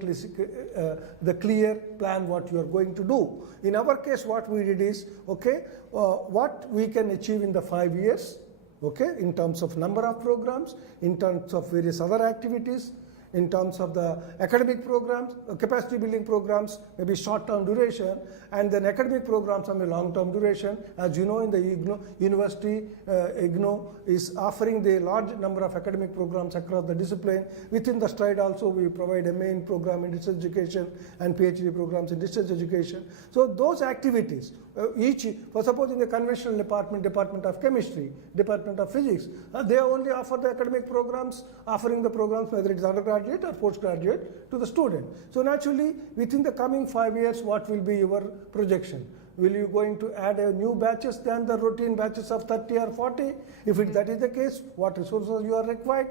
the clear plan what you are going to do. In our case, what we did is, okay, what we can achieve in the 5 years, okay, in terms of number of programs, in terms of various other activities, in terms of the academic programs, capacity building programs, maybe short-term duration, and then academic programs on a long-term duration. As you know, in the IGNOU university, IGNOU is offering the large number of academic programs across the discipline. Within the stride also, we provide a main program in distance education and PhD programs in distance education. So those activities, for suppose in the conventional department of chemistry, department of physics, they only offer the academic programs, offering the programs whether it is undergraduate or postgraduate to the student. So naturally, within the coming 5 years, what will be your projection? Will you going to add a new batches than the routine batches of 30 or 40? If that is the case, what resources you are required?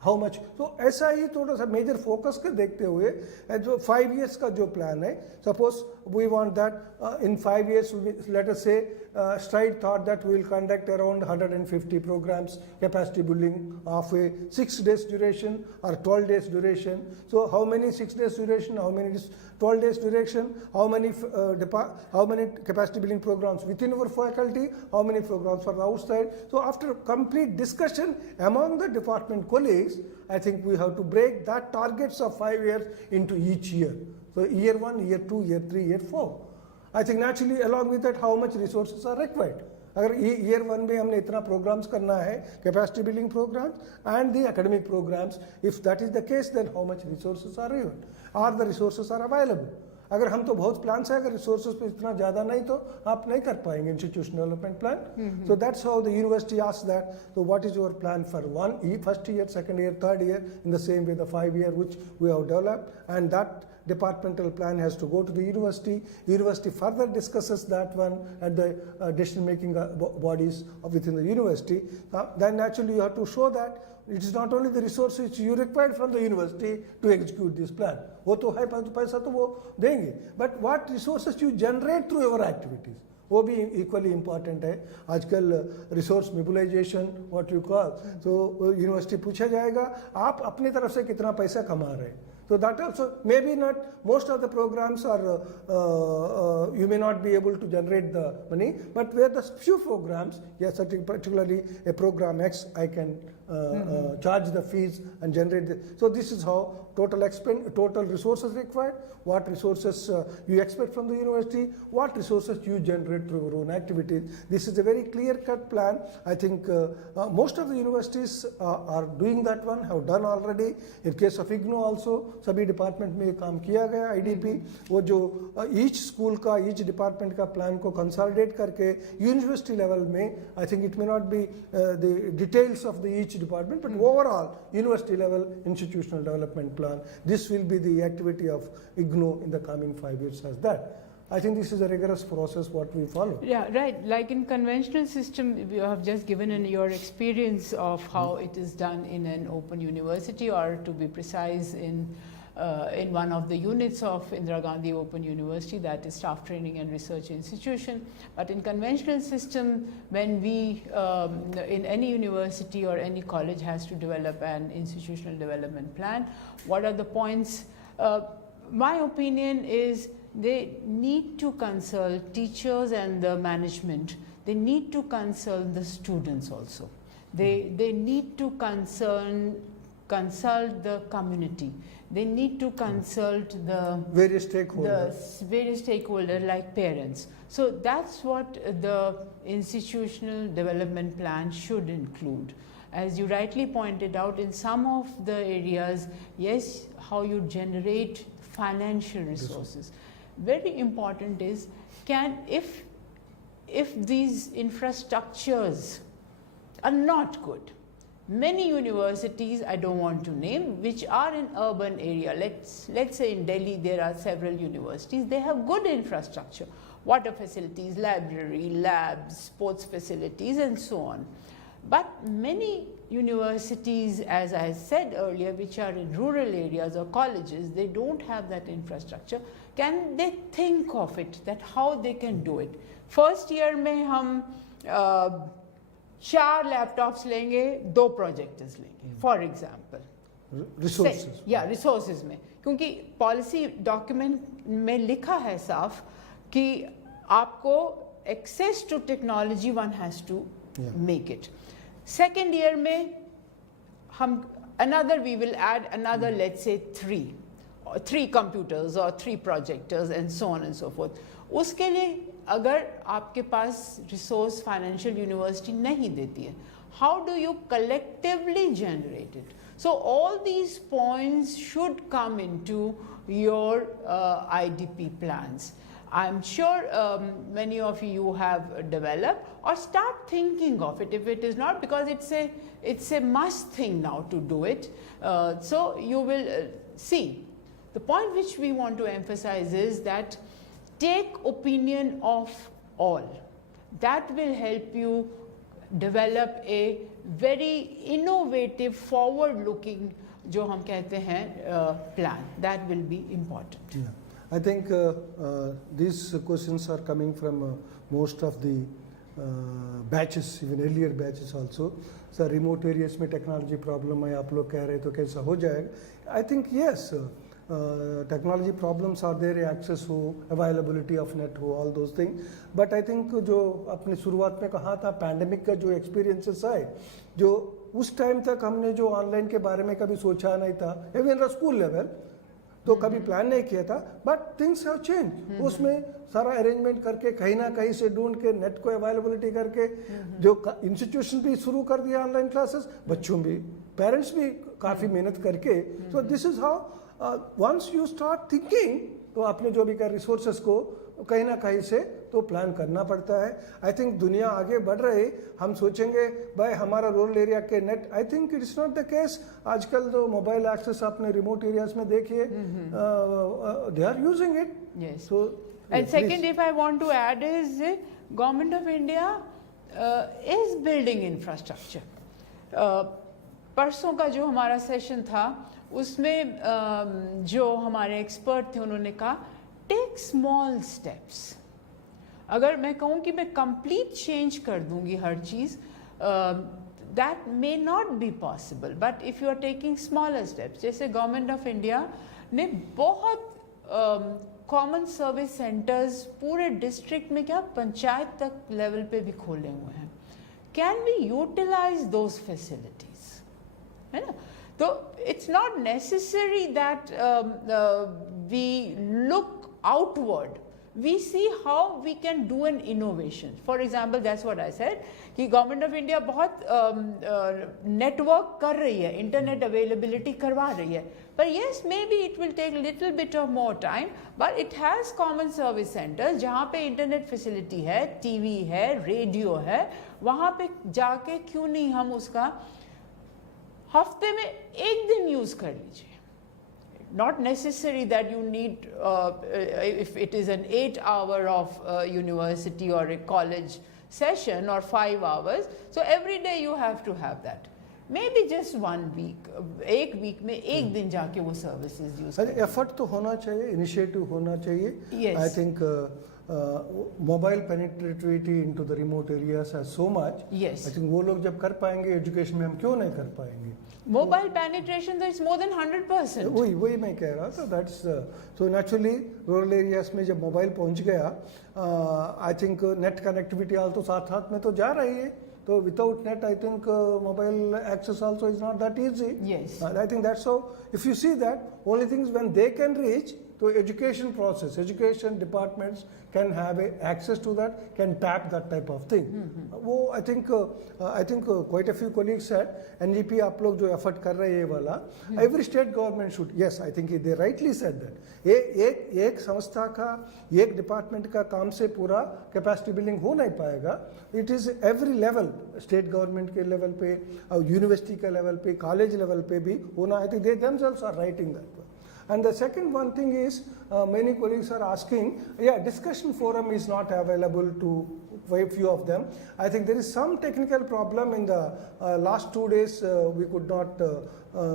How much? So ऐसा ही थोड़ा सा major focus के देखते हुए जो 5 years का जो plan है, suppose we want that in 5 years, let us say stride thought that we will conduct around 150 programs, capacity building of a 6 days duration or 12 days duration. So how many 6 days duration, how many 12 days duration, how many capacity building programs within our faculty, how many programs for the outside. So after complete discussion among the department colleagues, I think we have to break that targets of 5 years into each year. So year 1, year 2, year 3, year 4. I think naturally along with that how much resources are required. अगर year 1 में हमने इतना programs करना है, capacity building programs and the academic programs, if that is the case, then how much resources are given? Are the resources are available? अगर हम तो बहुत प्लान्स है, अगर रिसोर्सेज पे इतना ज़्यादा नहीं तो आप नहीं कर पाएंगे institutional development plan. So that's how the university asks that. So what is your plan for first year, second year, third year, in the same way the 5 year which we have developed, and that departmental plan has to go to the university. University further discusses that one at the decision making bodies within the university. Then naturally you have to show that it is not only the resources you required from the university to execute this plan. वो तो है पैसा तो वो देंगे, but what resources you generate through your activities, वो भी equally important है. आजकल resource mobilization what you call, so university पूछा जाएगा आप अपनी तरफ से कितना पैसा कमा रहे हैं. So that also, maybe not, most of the programs are, you may not be able to generate the money, but where the few programs, yes, particularly a program X, I can charge the fees and generate the, so this is how total resources required, what resources you expect from the university, what resources you generate through your own activities. This is a very clear-cut plan. I think most of the universities are doing that one, have done already. In case of IGNOU also, सभी department में काम किया गया IDP, वो जो each school का, each department का plan को कंसोलिडेट करके यूनिवर्सिटी लेवल में, I think it may not be the details of the each department, but overall university level institutional development plan. This will be the activity of IGNOU in the coming 5 years as that. I think this is a rigorous process what we follow. Yeah, right. Like in conventional system, you have just given in your experience of how it is done in an open university, or to be precise, in one of the units of Indira Gandhi Open University, that is Staff Training and Research Institution. But in conventional system, when we, in any university or any college has to develop an institutional development plan, what are the points? My opinion is they need to consult teachers and the management. They need to consult the students also. They need to consult the community. They need to consult the various stakeholders. The various stakeholders like parents. So that's what the institutional development plan should include. As you rightly pointed out, in some of the areas, yes, how you generate financial resources. Very important is, if these infrastructures are not good, many universities, I don't want to name, which are in urban area, let's say in Delhi there are several universities, they have good infrastructure, water facilities, library, labs, sports facilities and so on. But many universities, as I said earlier, which are in rural areas or colleges, they don't have that infrastructure. Can they think of it, that how they can do it? First year में हम 4 laptops लेंगे, 2 projectors लेंगे, for example. Resources. Yeah, resources में. क्योंकि policy document में लिखा है साफ कि आपको access to technology one has to make it. Second year में we will add another, let's say 3 computers or 3 projectors and so on and so forth. उसके लिए अगर आपके पास resource financial university नहीं देती है, how do you collectively generate it? So all these points should come into your IDP plans. I'm sure many of you have developed or start thinking of it, if it is not, because it's a must thing now to do it. So you will see. The point which we want to emphasize is that take opinion of all. That will help you develop a very innovative, forward-looking, जो हम कहते हैं, plan. That will be important. Yeah. I think these questions are coming from most of the batches, even earlier batches also. So remote areas में technology problem है, आप लोग कह रहे तो कैसा हो जाएगा? I think yes, technology problems are there, access हो, availability of net हो, all those things. But I think जो अपने शुरुआत में कहा था pandemic का जो experiences आए, जो उस टाइम तक हमने जो ऑनलाइन के बारे में कभी सोचा नहीं था, even at school level, तो कभी प्लान नहीं किया था, बट थिंग्स हैव चेंज. उसमें सारा अरेंजमेंट करके कहीं ना कहीं से ढूंढ के नेट को अवेलेबिलिटी करके जो इंस्टीट्यूशन भी शुरू कर दिया ऑनलाइन क्लासेस, बच्चों भी, पेरेंट्स भी काफ़ी मेहनत करके. So this is how once you start thinking, तो आपने जो भी कर रिसोर्सेस को कहीं ना कहीं से तो प्लान करना पड़ता है. आई थिंक दुनिया आगे बढ़ रही, हम सोचेंगे भाई हमारा रूरल एरिया के net, I think it is not the case. आजकल जो मोबाइल एक्सेस आपने रिमोट एरियाज में देखिए, they are using it. So and second, if I want to add is government of India is building infrastructure. परसों का जो हमारा session था उसमें जो हमारे एक्सपर्ट थे उन्होंने कहा टेक स्मॉल स्टेप्स. अगर मैं कहूँ कि मैं कंप्लीट चेंज कर दूंगी हर चीज़, that may not be possible, but if you are taking smaller steps, जैसे गवर्नमेंट ऑफ इंडिया ने बहुत कॉमन सर्विस सेंटर्स पूरे डिस्ट्रिक्ट में, क्या पंचायत तक लेवल पे भी खोले हुए हैं. Can we utilise those facilities, है ना? तो it's not necessary that we look outward. We see how we can do an innovation. For example, that's what I said, कि गवर्नमेंट ऑफ इंडिया बहुत नेटवर्क कर रही है, इंटरनेट अवेलेबिलिटी करवा रही है, पर yes, maybe it will take little bit of more time, but it has common service centers जहाँ पे इंटरनेट फैसिलिटी है, टीवी है, रेडियो है, वहाँ पे जाके क्यों नहीं हम उसका हफ्ते में एक दिन यूज़ कर लीजिए. Not necessary that you need, if it is an 8 hour of university or a college session or 5 hours, so every day you have to have that. Maybe just 1 week, एक week में एक दिन जाके वो services use करें. Effort तो होना चाहिए, initiative होना चाहिए. Yes. I think mobile penetrativity into the remote areas has so much. Yes. I think वो लोग जब कर पाएंगे education में, हम क्यों नहीं कर पाएंगे? Mobile penetration is more than 100%. वही मैं कह रहा था. That's so naturally rural areas में जब मोबाइल पहुंच गया, I think net connectivity also साथ में तो जा रही है. So without net, I think mobile access also is not that easy. Yes. I think that's how. If you see that, only things when they can reach to education process, education departments can have access to that, can tap that type of thing. वो I think quite a few colleagues said NGP आप लोग जो effort कर रहे हैं ये वाला, every state government should. Yes, I think they rightly said that. एक संस्था का, एक डिपार्टमेंट का काम से पूरा कैपेसिटी बिल्डिंग हो नहीं पाएगा. It is every level, state government के लेवल पे और यूनिवर्सिटी के लेवल पे, कॉलेज लेवल पे भी होना. I think they themselves are writing that. And the second one thing is, many colleagues are asking, discussion forum is not available to very few of them. I think there is some technical problem in the last 2 days. We could not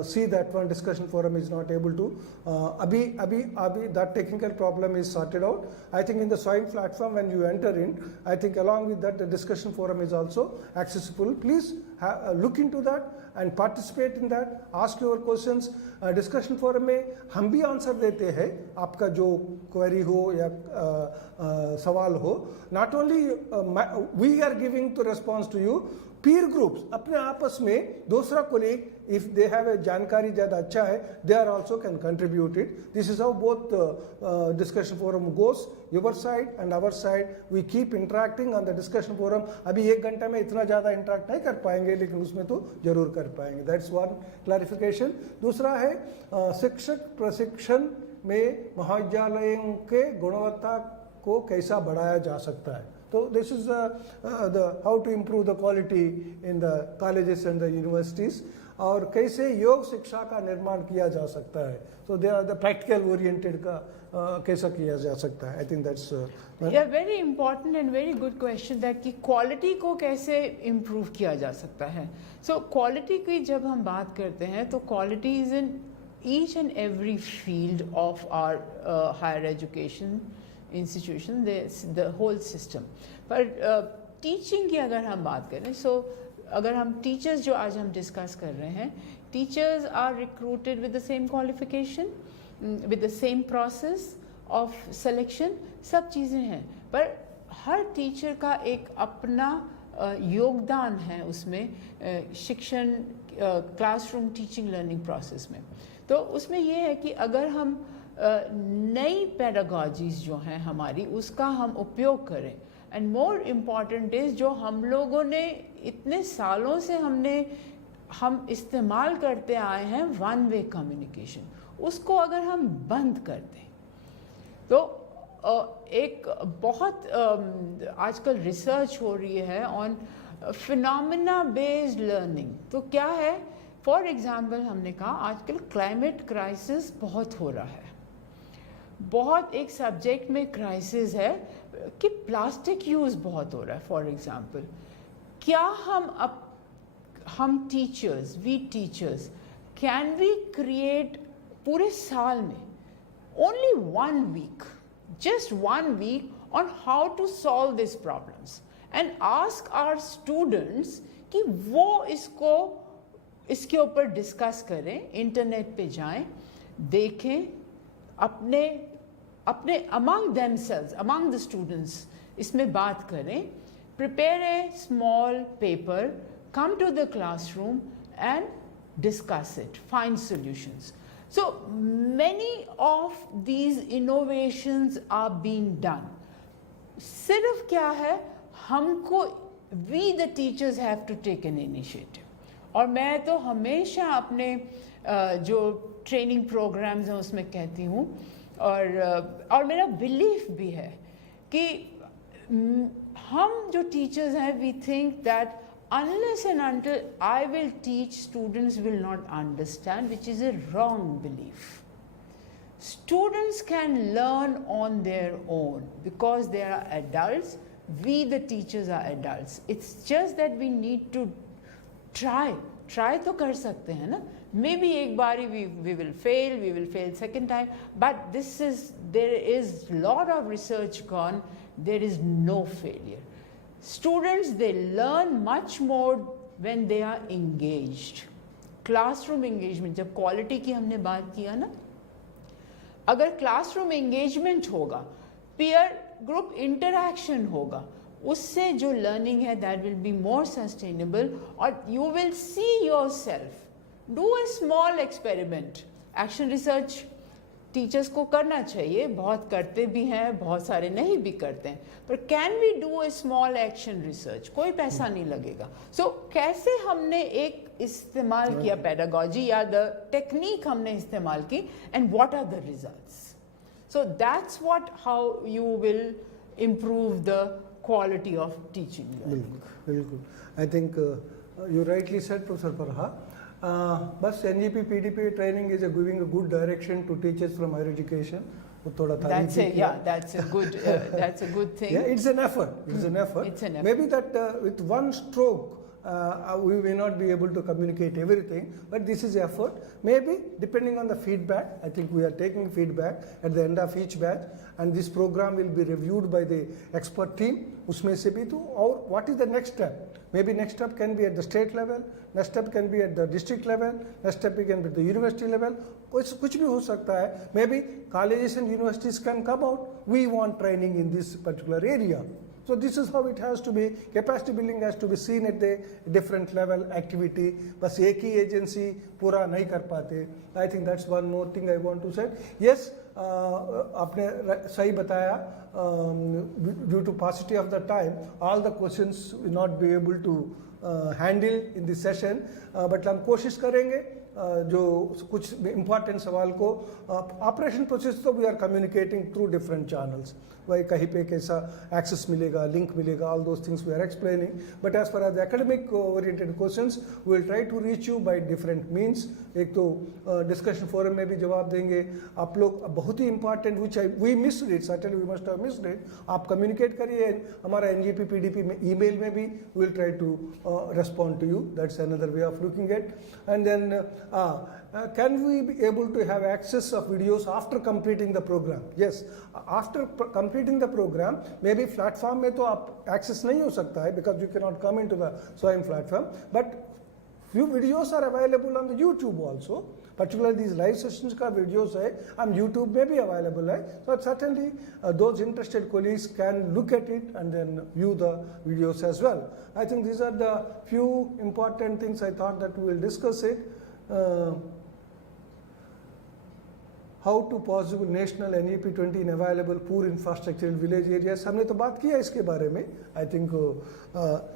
see that one discussion forum is not able to. Abhi that technical problem is sorted out. I think in the Swine platform when you enter in, I think along with that the discussion forum is also accessible. Please look into that and participate in that. Ask your questions. Discussion forum में हम भी answer देते हैं, आपका जो query हो या सवाल हो. Not only we are giving to response to you, peer groups अपने आपस में दूसरा colleague if they have a जानकारी ज़्यादा अच्छा है, they are also can contribute it. This is how both discussion forum goes. Your side and our side, we keep interacting on the discussion forum. अभी 1 घंटा में इतना ज़्यादा interact नहीं कर पाएंगे, लेकिन उसमें तो जरूर कर पाएंगे. That's one clarification. दूसरा है शिक्षक प्रशिक्षण में महाविद्यालयों के गुणवत्ता को कैसा बढ़ाया जा सकता है. So this is the how to improve the quality in the colleges and the universities. और कैसे योग शिक्षा का निर्माण किया जा सकता है. So they are the practical oriented का कैसा किया जा सकता है. I think that's yeah, very important and very good question that कि quality को कैसे improve किया जा सकता है. So quality की जब हम बात करते हैं तो quality is in each and every field of our higher education institution, the whole system. पर teaching की अगर हम बात करें, so अगर हम टीचर्स जो आज हम डिस्कस कर रहे हैं, teachers are recruited with the same qualification, with the same process of selection, सब चीज़ें हैं, पर हर टीचर का एक अपना योगदान है उसमें शिक्षण क्लासरूम टीचिंग लर्निंग प्रोसेस में. तो उसमें ये है कि अगर हम नई पेडागॉजीज जो हैं हमारी, उसका हम उपयोग करें. एंड मोर इम्पॉर्टेंट इज़ जो हम लोगों ने इतने सालों से हम इस्तेमाल करते आए हैं, वन वे कम्युनिकेशन, उसको अगर हम बंद कर दें तो एक बहुत आजकल रिसर्च हो रही है ऑन फिनोमिना बेस्ड लर्निंग. तो क्या है, फॉर एग्जांपल हमने कहा आजकल क्लाइमेट क्राइसिस बहुत हो रहा है, बहुत एक सब्जेक्ट में क्राइसिस है कि प्लास्टिक यूज़ बहुत हो रहा है. फॉर एग्जांपल, क्या हम teachers, we teachers, can we create पूरे साल में only 1 week, just 1 week on how to solve these problems and ask our students कि वो इसके ऊपर डिस्कस करें, इंटरनेट पे जाएं, देखें, अपने among themselves, among the students, इसमें बात करें, prepare a small paper, come to the classroom and discuss it, find solutions. So many of these innovations are being done. सिर्फ क्या है, हमको, we the teachers have to take an initiative. और मैं तो हमेशा अपने जो ट्रेनिंग प्रोग्राम्स हैं उसमें कहती हूँ, और मेरा बिलीफ भी है कि हम जो टीचर्स हैं, we think that unless and until I will teach, students will not understand, which is a wrong belief. Students can learn on their own because they are adults. We the teachers are adults. It's just that we need to try तो कर सकते हैं ना. Maybe एक बारी we will fail second time, but there is lot of research gone, there is no failure. Students, they learn much more when they are engaged. Classroom engagement, जब quality की हमने बात किया ना, अगर classroom engagement होगा, peer group interaction होगा, उससे जो learning है, that will be more sustainable, और you will see yourself. Do a small experiment. Action research teachers को करना चाहिए, बहुत करते भी हैं, बहुत सारे नहीं भी करते हैं, पर can we do a small action research, कोई पैसा नहीं लगेगा. सो कैसे हमने एक इस्तेमाल किया पेडागोजी या द टेक्निक हमने इस्तेमाल की, and what are the results. So that's what how you will improve the quality of teaching. बिल्कुल. I think you rightly said professor Parhar. बस NEP-PDP training is giving a good direction to teachers from higher education. That's a good thing. Yeah, it's an effort. It's an effort. Maybe that with one stroke we may not be able to communicate everything, but this is effort. Maybe depending on the feedback, I think we are taking feedback at the end of each batch, and this program will be reviewed by the expert team. उसमें से भी तो, और what is the next step? Maybe next step can be at the state level, next step can be at the district level, next step can be at the university level. कुछ भी हो सकता है. Maybe colleges and universities can come out. We want training in this particular area. So this is how it has to be. Capacity building has to be seen at the different level activity. बस एक ही agency पूरा नहीं कर पाते. I think that's one more thing I want to say. Yes, आपने सही बताया. Due to paucity of the time, all the questions will not be able to handle in this session. But हम कोशिश करेंगे जो कुछ important सवाल को. Operation process तो we are communicating through different channels. वही कहीं पे कैसा access मिलेगा, link मिलेगा, all those things we are explaining. But as far as the academic oriented questions, we will try to reach you by different means. एक तो discussion forum में भी जवाब देंगे. आप लोग बहुत ही important, which we missed it, certainly we must have missed it. आप communicate करिए हमारा NEP-PDP में email में भी we will try to respond to you. That's another way of looking at. And then can we be able to have access of videos after completing the program? Yes, after completing the program, maybe platform में तो आप access नहीं हो सकता है because you cannot come into the SWAYAM platform, but few videos are available on the YouTube also. Particularly these live sessions का videos है, on YouTube में भी available है. So certainly those interested colleagues can look at it and then view the videos as well. I think these are the few important things I thought that we will discuss it. How to possible national NEP-20 in available poor infrastructure in village areas. हमने तो बात किया इसके बारे में. I think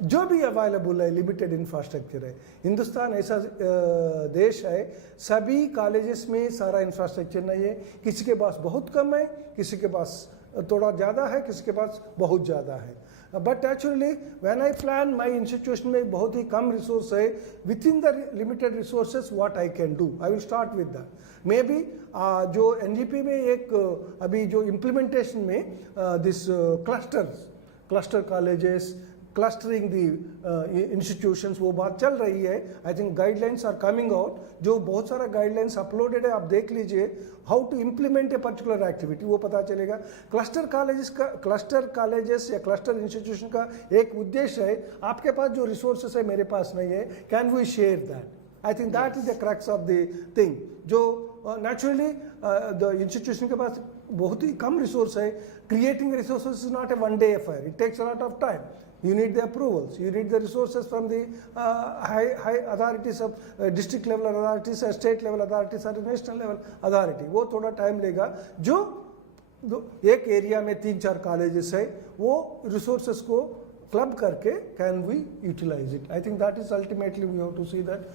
जो भी available है limited infrastructure है. हिंदुस्तान ऐसा देश है, सभी कॉलेजेस में सारा इंफ्रास्ट्रक्चर नहीं है. किसी के पास बहुत कम है, किसी के पास थोड़ा ज़्यादा है, किसी के पास बहुत ज़्यादा है. But actually, when I plan my institution में बहुत ही कम resource है, within the limited resources, what I can do, I will start with that. Maybe जो NGP में एक अभी जो implementation में this cluster colleges, clustering the institutions, वो बात चल रही है. I think guidelines are coming out. जो बहुत सारा guidelines uploaded है, आप देख लीजिए. How to implement a particular activity, वो पता चलेगा. cluster colleges या cluster institution का एक उद्देश्य है, आपके पास जो resources है मेरे पास नहीं है, can we share that? I think that is the crux of the thing. जो naturally the institution के पास बहुत ही कम resource है. Creating resources is not a one-day affair. It takes a lot of time. You need the approvals. You need the resources from the high authorities of district level authorities, state level authorities, or national level authority. वो थोड़ा time लेगा. जो एक area में 3-4 colleges है वो resources को club करके can we utilise it. I think that is ultimately we have to see that.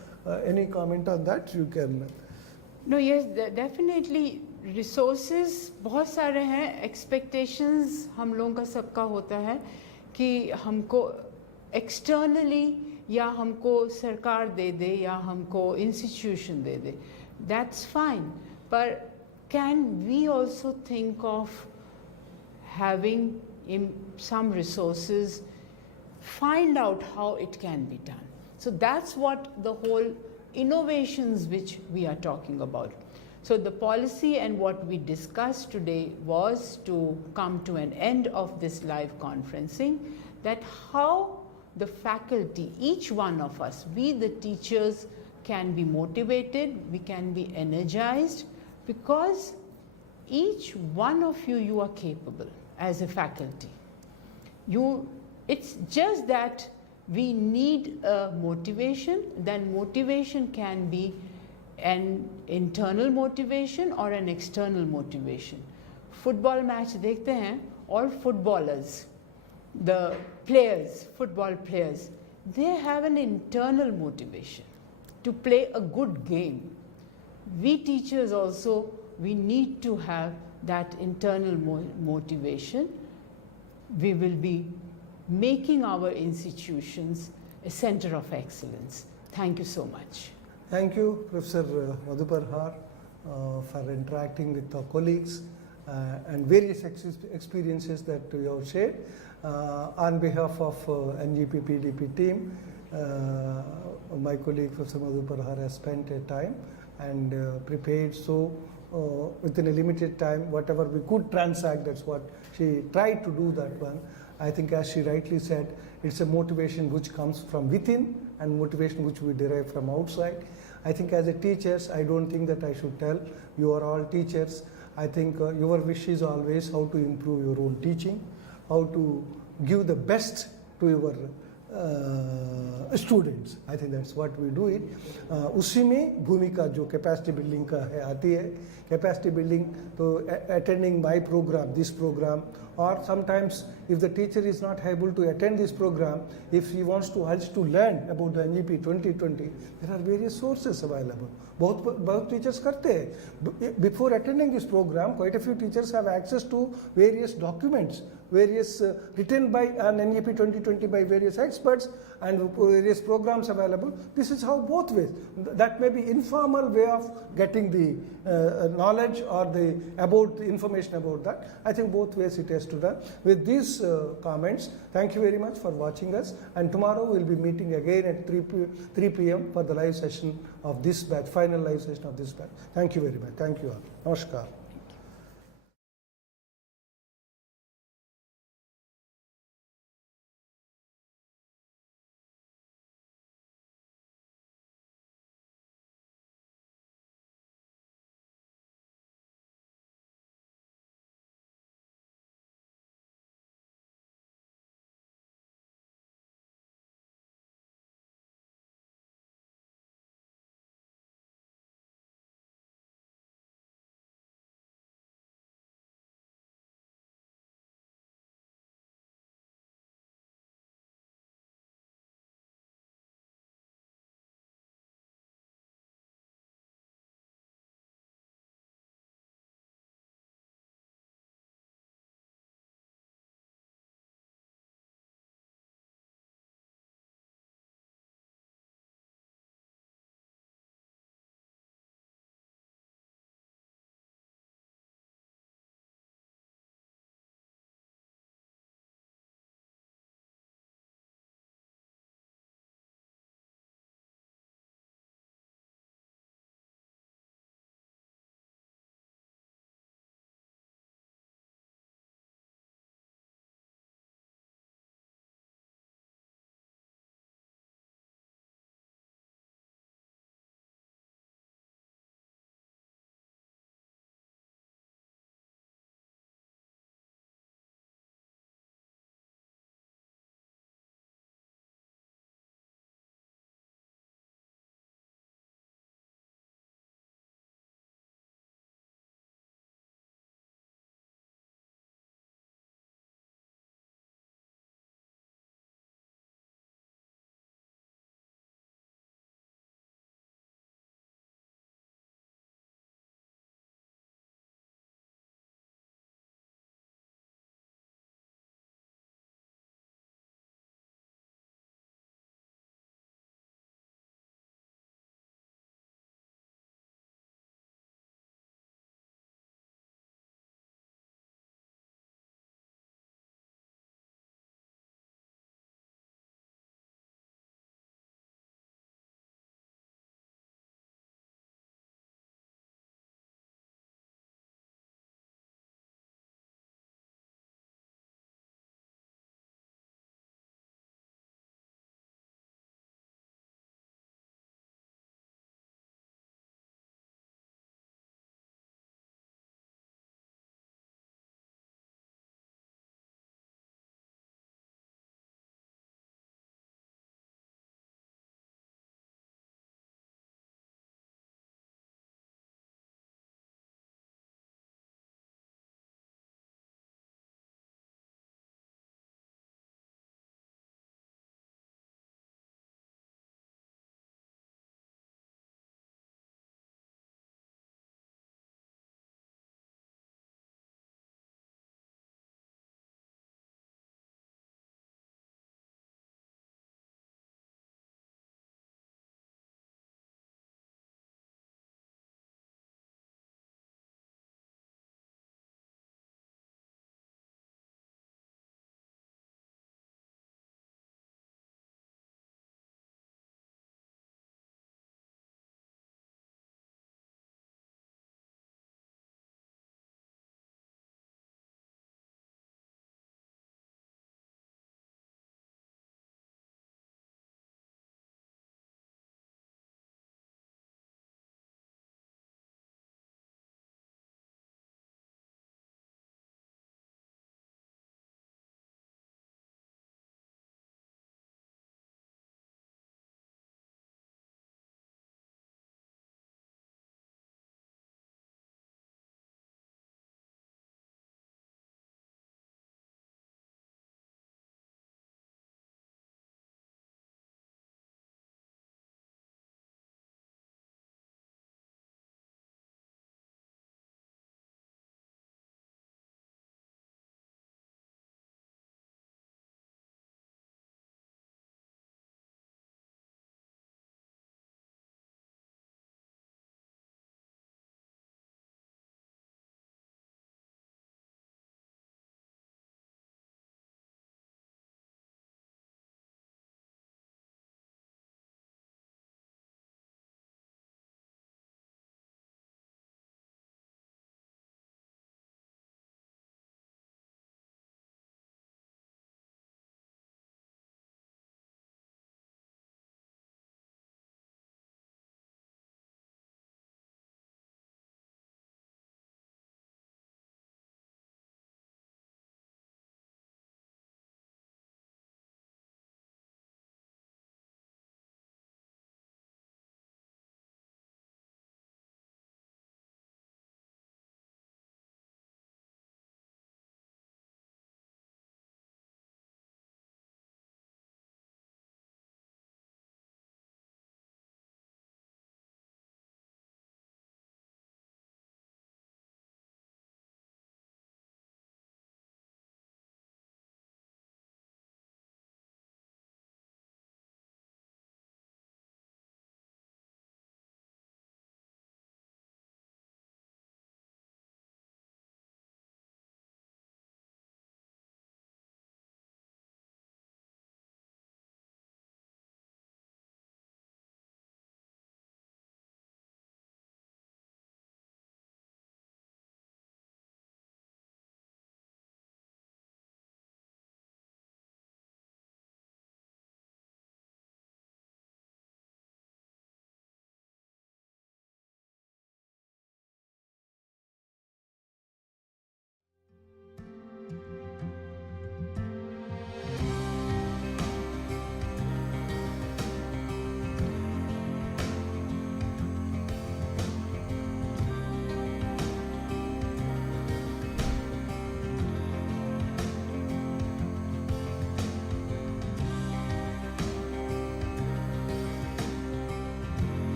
Any comment on that you can. No yes definitely resources बहुत सारे हैं. एक्सपेक्टेशंस हम लोगों का सबका होता है कि हमको एक्सटर्नली या हमको सरकार दे दे या हमको institution they they. That's fine, पर can we also think of having some resources, find out how it can be done? So that's what the whole innovations which we are talking about. So the policy and what we discussed today was to come to an end of this live conferencing, that how the faculty, each one of us, we the teachers, can be motivated, we can be energized, because each one of you are capable as a faculty. It's just that we need a motivation. Then motivation can be an internal motivation or an external motivation. Football match dekhte hain, all footballers, the players, football players, they have an internal motivation to play a good game. We teachers also, we need to have that internal motivation. We will be making our institutions a center of excellence. Thank you so much. Thank you, Professor Madhu Parhar, for interacting with our colleagues and various experiences that you have shared. On behalf of NEP-PDP team, my colleague Professor Madhu Parhar has spent a time and prepared so within a limited time whatever we could transact. That's what she tried to do, that one. I think as she rightly said, it's a motivation which comes from within and motivation which we derive from outside. I think as a teachers, I don't think that I should tell, you are all teachers. I think your wish is always how to improve your own teaching, how to give the best to your students. I think that's what we do it. उसी में भूमिका जो capacity building का है आती है. Capacity building तो attending my programme, this programme, or sometimes if the teacher is not able to attend this program, if he wants to learn about the NEP 2020, there are various sources available. बहुत teachers करते हैं. Before attending this program, quite a few teachers have access to various documents, various written by an NEP 2020 by various experts, and various programs available. This is how both ways. That may be informal way of getting the knowledge or the information about that. I think both ways it has to done. With these comments, thank you very much for watching us. And tomorrow we'll be meeting again at 3 p.m. for the live session of this batch, final live session of this batch. Thank you very much. Thank you all. Namaskar.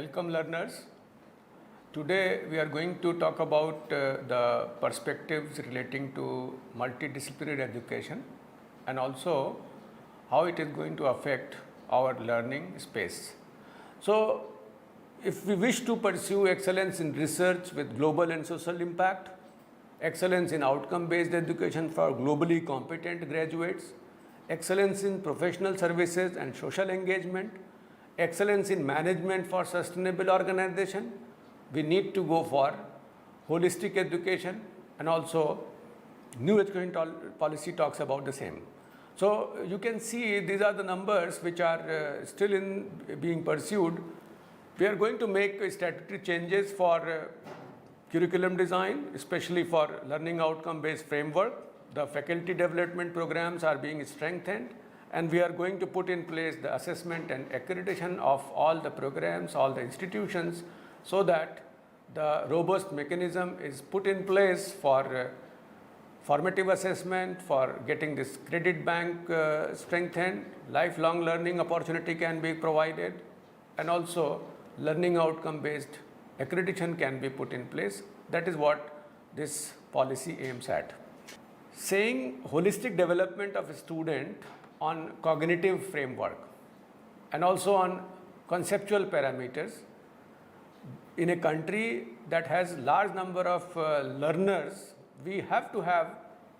Welcome learners. Today we are going to talk about the perspectives relating to multidisciplinary education and also how it is going to affect our learning space. So if we wish to pursue excellence in research with global and social impact, excellence in outcome-based education for globally competent graduates, excellence in professional services and social engagement, excellence in management for sustainable organization, we need to go for holistic education, and also new education policy talks about the same. So you can see these are the numbers which are still being pursued. We are going to make statutory changes for curriculum design, especially for learning outcome based framework. The faculty development programs are being strengthened, and we are going to put in place the assessment and accreditation of all the programs, all the institutions, so that the robust mechanism is put in place for formative assessment, for getting this credit bank strengthened, lifelong learning opportunity can be provided, and also learning outcome based accreditation can be put in place. That is what this policy aims at. Saying holistic development of a student on cognitive framework and also on conceptual parameters. In a country that has large number of learners, we have to have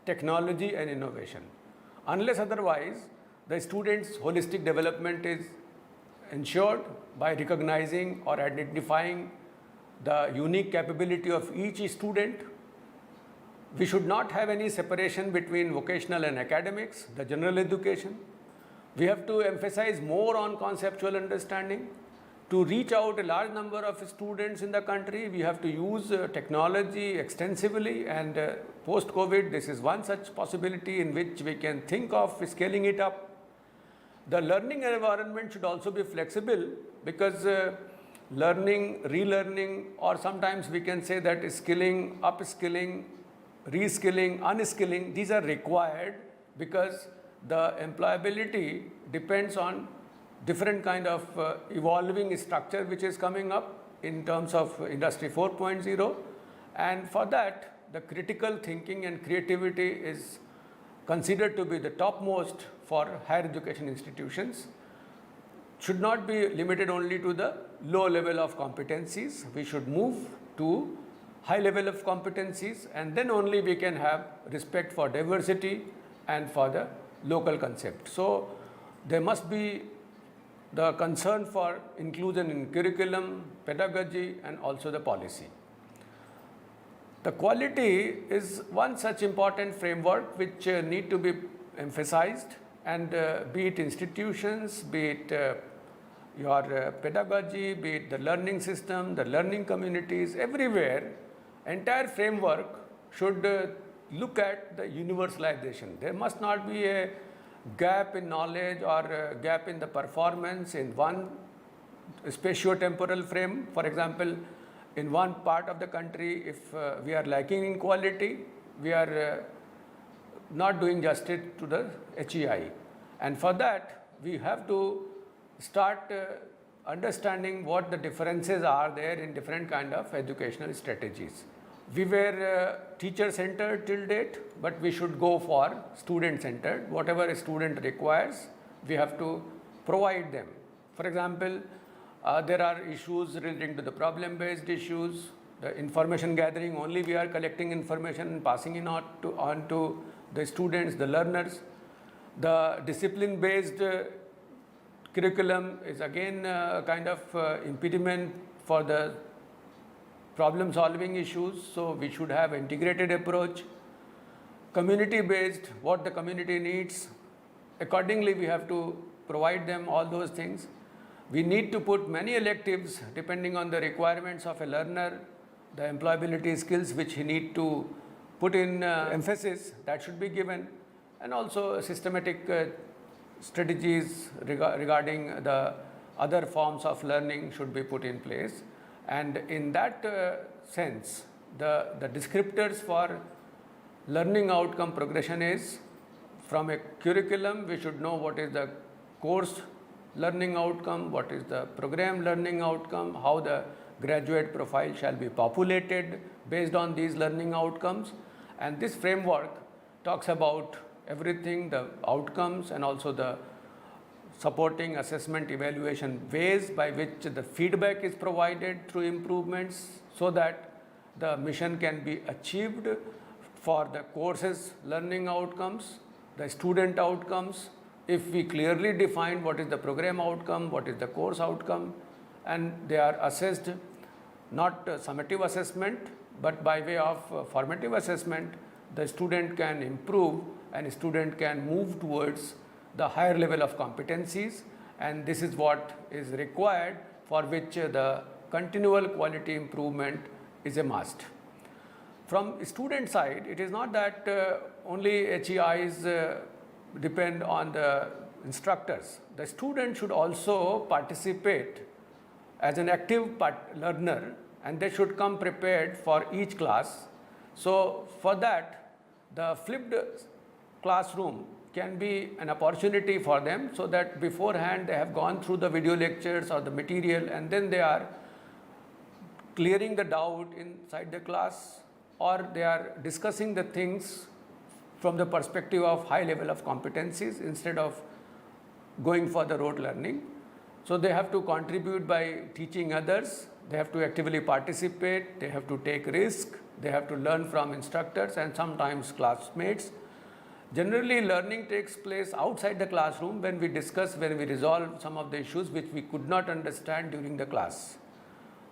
technology and innovation. Unless otherwise, the student's holistic development is ensured by recognizing or identifying the unique capability of each student. We should not have any separation between vocational and academics, the general education. We have to emphasize more on conceptual understanding. To reach out a large number of students in the country, we have to use technology extensively, and post-COVID, this is one such possibility in which we can think of scaling it up. The learning environment should also be flexible, because learning, relearning, or sometimes we can say that skilling, upskilling, reskilling, unskilling, these are required because the employability depends on different kind of evolving structure which is coming up in terms of industry 4.0, and for that the critical thinking and creativity is considered to be the topmost for higher education institutions. Should not be limited only to the low level of competencies. We should move to high level of competencies, and then only we can have respect for diversity and for the local concept. So there must be the concern for inclusion in curriculum, pedagogy, and also the policy. The quality is one such important framework which need to be emphasized, and be it institutions, be it your pedagogy, be it the learning system, the learning communities, everywhere, entire framework should look at the universalization. There must not be a gap in knowledge or a gap in the performance in one spatio-temporal frame. For example, in one part of the country, if we are lacking in quality, we are not doing justice to the HEI. And for that, we have to start understanding what the differences are there in different kind of educational strategies. We were teacher-centered till date, but we should go for student-centered. Whatever a student requires, we have to provide them. For example, there are issues relating to the problem-based issues, the information gathering, only we are collecting information and passing it on to the students, the learners. The discipline-based curriculum is again kind of impediment for the problem solving issues, so we should have integrated approach. Community based, what the community needs, accordingly we have to provide them all those things. We need to put many electives depending on the requirements of a learner, the employability skills which he need to put in emphasis, that should be given, and also systematic strategies regarding the other forms of learning should be put in place. And in that sense, the descriptors for learning outcome progression is, from a curriculum, we should know what is the course learning outcome, what is the program learning outcome, how the graduate profile shall be populated based on these learning outcomes. And this framework talks about everything, the outcomes and also the supporting assessment evaluation ways by which the feedback is provided through improvements so that the mission can be achieved for the course's learning outcomes, the student outcomes. If we clearly define what is the program outcome, what is the course outcome, and they are assessed not summative assessment, but by way of formative assessment, the student can improve and student can move towards the higher level of competencies, and this is what is required, for which the continual quality improvement is a must. From student side, it is not that only HEIs depend on the instructors. The student should also participate as an active learner, and they should come prepared for each class. So for that, the flipped classroom can be an opportunity for them, so that beforehand they have gone through the video lectures or the material, and then they are clearing the doubt inside the class, or they are discussing the things from the perspective of high level of competencies instead of going for the rote learning. So they have to contribute by teaching others, they have to actively participate, they have to take risk, they have to learn from instructors and sometimes classmates. Generally, learning takes place outside the classroom when we discuss, when we resolve some of the issues which we could not understand during the class.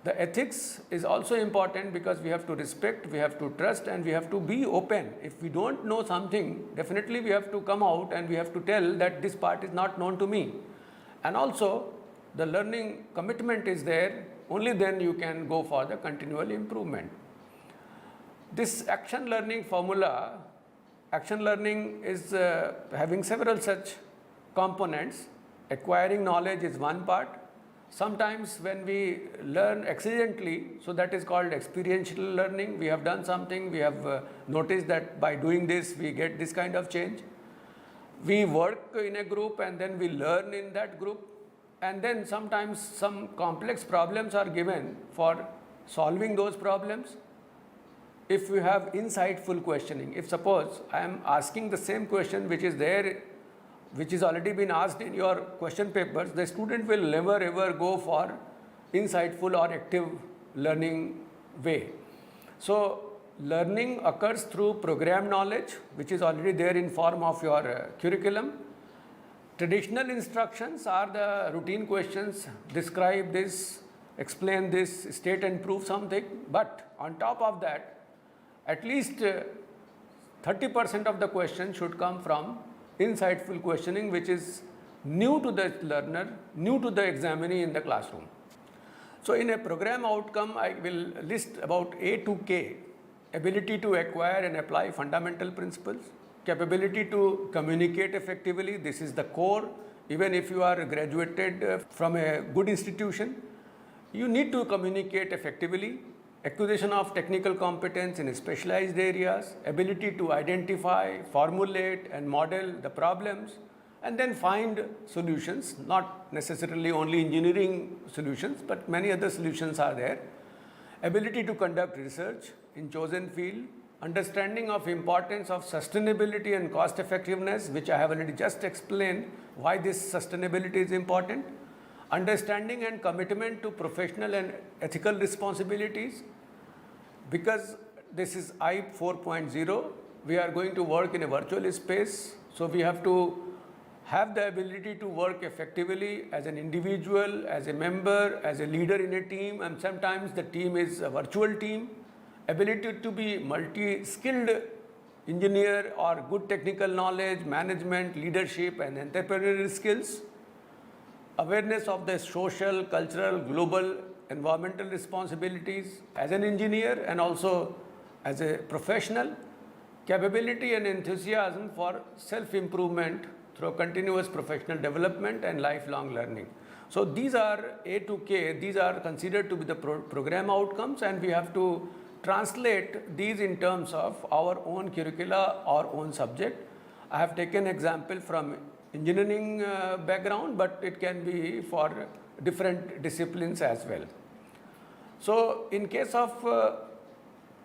The ethics is also important because we have to respect, we have to trust, and we have to be open. If we don't know something, definitely we have to come out and we have to tell that this part is not known to me. And also, the learning commitment is there, only then you can go for the continual improvement. This action learning formula, action learning is having several such components. Acquiring knowledge is one part. Sometimes when we learn accidentally, so that is called experiential learning. We have done something, we have noticed that by doing this we get this kind of change. We work in a group and then we learn in that group, and then sometimes some complex problems are given. For solving those problems, if we have insightful questioning, if suppose I am asking the same question which is there, which is already been asked in your question papers, the student will never ever go for insightful or active learning way. So learning occurs through program knowledge, which is already there in form of your curriculum. Traditional instructions are the routine questions, describe this, explain this, state and prove something. But on top of that, at least 30% of the question should come from insightful questioning, which is new to the learner, new to the examinee in the classroom. So in a program outcome, I will list about A to K: ability to acquire and apply fundamental principles, capability to communicate effectively, this is the core. Even if you are graduated from a good institution, you need to communicate effectively. Acquisition of technical competence in specialized areas, ability to identify, formulate and model the problems, and then find solutions, not necessarily only engineering solutions, but many other solutions are there. Ability to conduct research in chosen field, understanding of importance of sustainability and cost effectiveness, which I have already just explained why this sustainability is important. Understanding and commitment to professional and ethical responsibilities. Because this is I 4.0, we are going to work in a virtual space, so we have to have the ability to work effectively as an individual, as a member, as a leader in a team, and sometimes the team is a virtual team. Ability to be multi-skilled engineer or good technical knowledge, management, leadership and entrepreneurial skills. Awareness of the social, cultural, global, environmental responsibilities as an engineer and also as a professional. Capability and enthusiasm for self-improvement through continuous professional development and lifelong learning. So these are A to K, these are considered to be the program outcomes, and we have to translate these in terms of our own curricula, our own subject. I have taken example from engineering background, but it can be for different disciplines as well. So in case of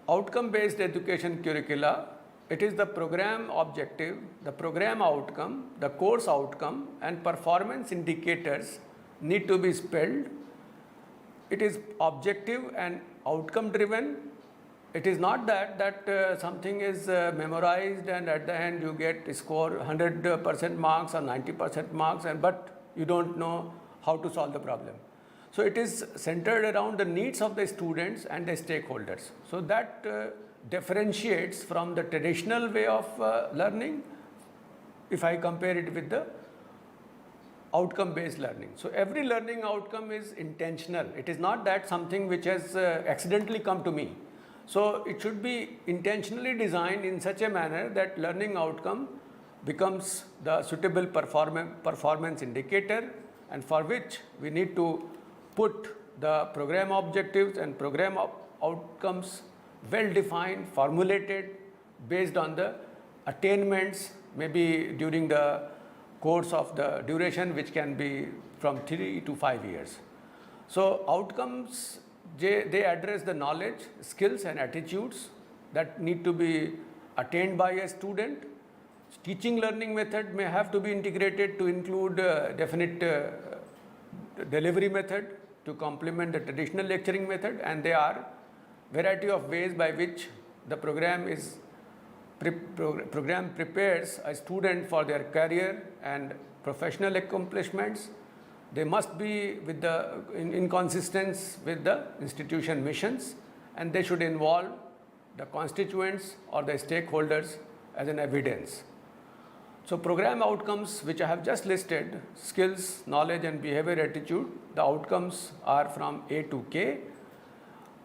outcome-based education curricula, it is the program objective, the program outcome, the course outcome, and performance indicators need to be spelled. It is objective and outcome driven. It is not that something is memorized and at the end you get score 100% marks or 90% marks, but you don't know how to solve the problem. So it is centered around the needs of the students and the stakeholders. So that differentiates from the traditional way of learning if I compare it with the outcome-based learning. So every learning outcome is intentional. It is not that something which has accidentally come to me. So it should be intentionally designed in such a manner that learning outcome becomes the suitable performance indicator, and for which we need to put the program objectives and program outcomes well defined, formulated based on the attainments, maybe during the course of the duration, which can be from 3 to 5 years. So outcomes, they address the knowledge, skills and attitudes that need to be attained by a student. Teaching learning method may have to be integrated to include definite delivery method to complement the traditional lecturing method, and there are variety of ways by which the program prepares a student for their career and professional accomplishments. They must be in consistence with the institution missions, and they should involve the constituents or the stakeholders as an evidence. So program outcomes which I have just listed, skills, knowledge and behavior attitude, the outcomes are from A to K.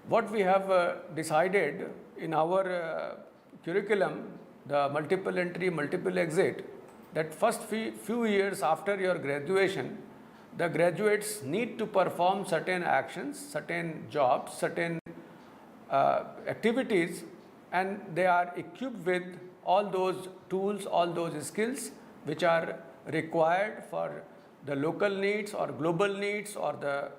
What we have decided in our curriculum, the multiple entry, multiple exit, that first few years after your graduation, the graduates need to perform certain actions, certain jobs, certain activities, and they are equipped with all those tools, all those skills which are required for the local needs or global needs, or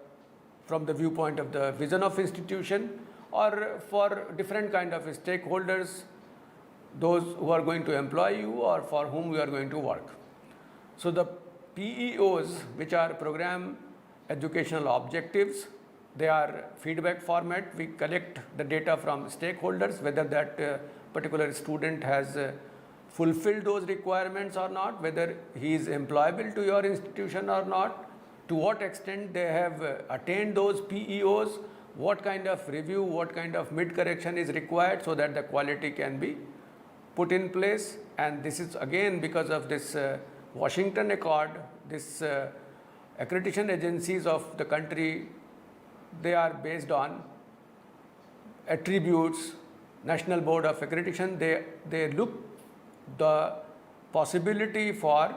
from the viewpoint of the vision of institution, or for different kind of stakeholders, those who are going to employ you or for whom you are going to work. So the PEOs, which are program educational objectives, they are feedback format. We collect the data from stakeholders, whether that particular student has fulfilled those requirements or not, whether he is employable to your institution or not, to what extent they have attained those PEOs, what kind of review, what kind of mid-correction is required so that the quality can be put in place. And this is again because of this Washington Accord, this accreditation agencies of the country, they are based on attributes. National Board of Accreditation, they look the possibility for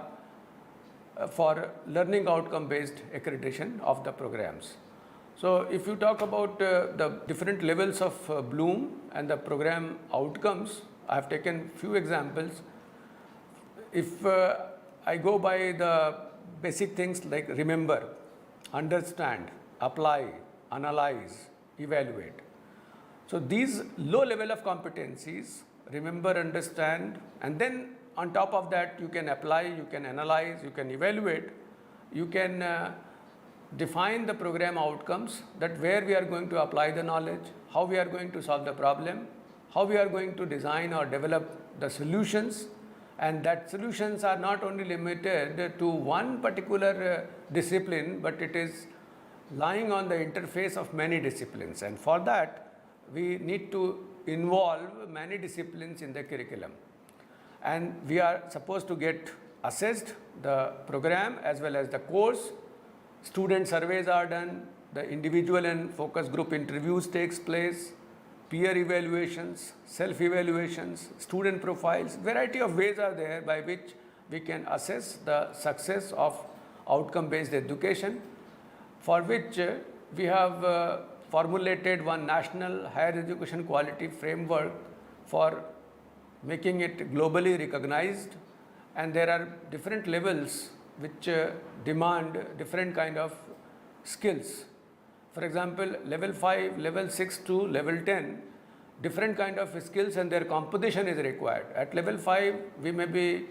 learning outcome based accreditation of the programs. So if you talk about the different levels of Bloom and the program outcomes, I have taken few examples. If I go by the basic things like remember, understand, apply, analyze, evaluate. So these low level of competencies, remember, understand, and then on top of that you can apply, you can analyze, you can evaluate, you can define the program outcomes, that where we are going to apply the knowledge, how we are going to solve the problem, how we are going to design or develop the solutions, and that solutions are not only limited to one particular discipline, but it is lying on the interface of many disciplines, and for that we need to involve many disciplines in the curriculum. And we are supposed to get assessed the program as well as the course. Student surveys are done, the individual and focus group interviews takes place, peer evaluations, self-evaluations, student profiles. Variety of ways are there by which we can assess the success of outcome-based education, for which we have formulated one national higher education quality framework for making it globally recognized and there are different levels which demand different kind of skills. For example, level 5, level 6 to level 10, different kind of skills and their composition is required. At level 5, we may be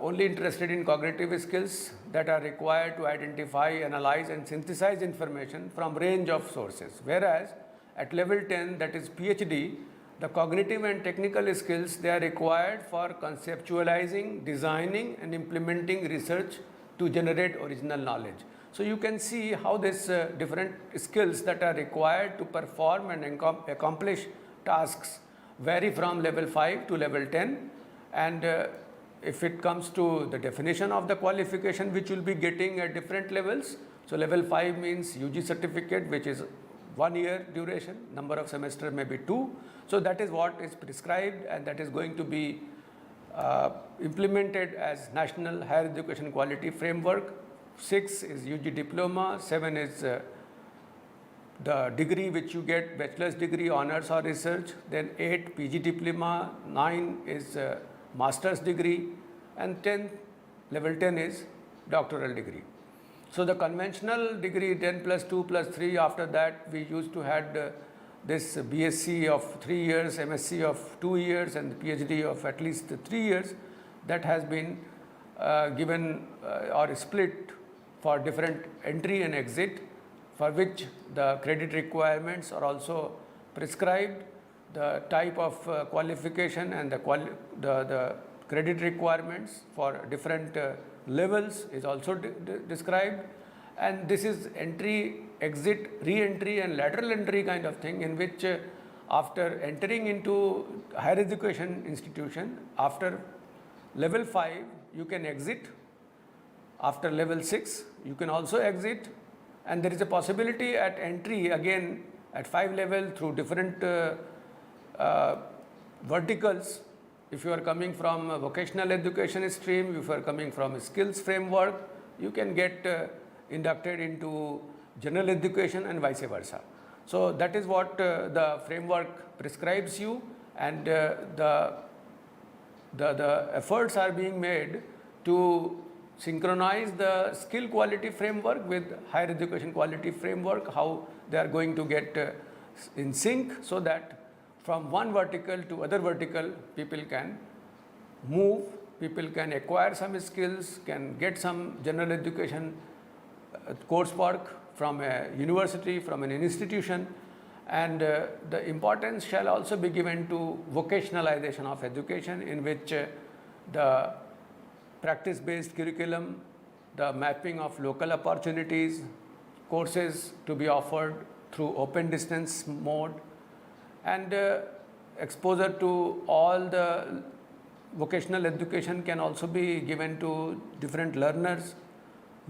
only interested in cognitive skills that are required to identify, analyze and synthesize information from range of sources. Whereas at level 10, that is PhD, the cognitive and technical skills, they are required for conceptualizing, designing and implementing research to generate original knowledge. So you can see how these different skills that are required to perform and accomplish tasks vary from level 5 to level 10. And if it comes to the definition of the qualification which you'll be getting at different levels, so level 5 means UG certificate, which is 1 year duration, number of semesters may be 2. So that is what is prescribed and that is going to be implemented as National Higher Education Quality Framework. 6 is UG diploma, 7 is the degree which you get, bachelor's degree, honors or research, then 8 PG diploma, 9 is master's degree, and 10, level 10 is doctoral degree. So the conventional degree 10 plus 2 plus 3, after that we used to had this BSc of 3 years, MSc of 2 years and PhD of at least 3 years, that has been given or split for different entry and exit, for which the credit requirements are also prescribed. The type of qualification and the credit requirements for different levels is also described, and this is entry, exit, re-entry and lateral entry kind of thing, in which after entering into higher education institution, after level 5 you can exit, after level 6 you can also exit, and there is a possibility at entry again at 5 level through different verticals. If you are coming from a vocational education stream, if you are coming from a skills framework, you can get inducted into general education and vice versa. So that is what the framework prescribes you, and the efforts are being made to synchronize the skill quality framework with higher education quality framework, how they are going to get in sync, so that from one vertical to other vertical people can move, people can acquire some skills, can get some general education coursework from a university, from an institution, and the importance shall also be given to vocationalization of education, in which the practice-based curriculum, the mapping of local opportunities, courses to be offered through open distance mode, and exposure to all the vocational education can also be given to different learners.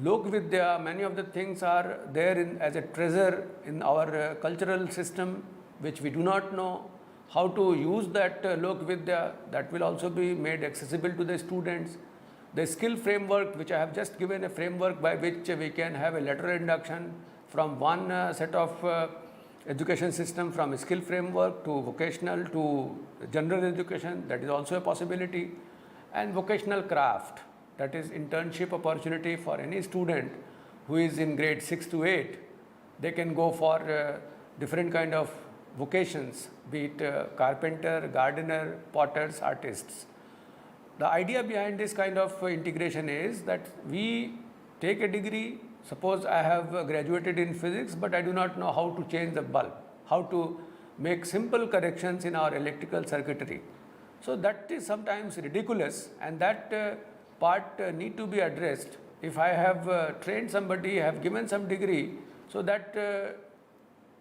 Lok Vidya, many of the things are there as a treasure in our cultural system, which we do not know how to use that Lok Vidya. That will also be made accessible to the students. The skill framework, which I have just given a framework by which we can have a lateral induction from one set of education system, from a skill framework to vocational to general education, that is also a possibility. And vocational craft, that is internship opportunity for any student who is in grade 6 to 8. They can go for different kind of vocations, be it carpenter, gardener, potters, artists. The idea behind this kind of integration is that we take a degree. Suppose I have graduated in physics, but I do not know how to change the bulb, how to make simple corrections in our electrical circuitry. So that is sometimes ridiculous, and that part need to be addressed. If I have trained somebody, have given some degree, so that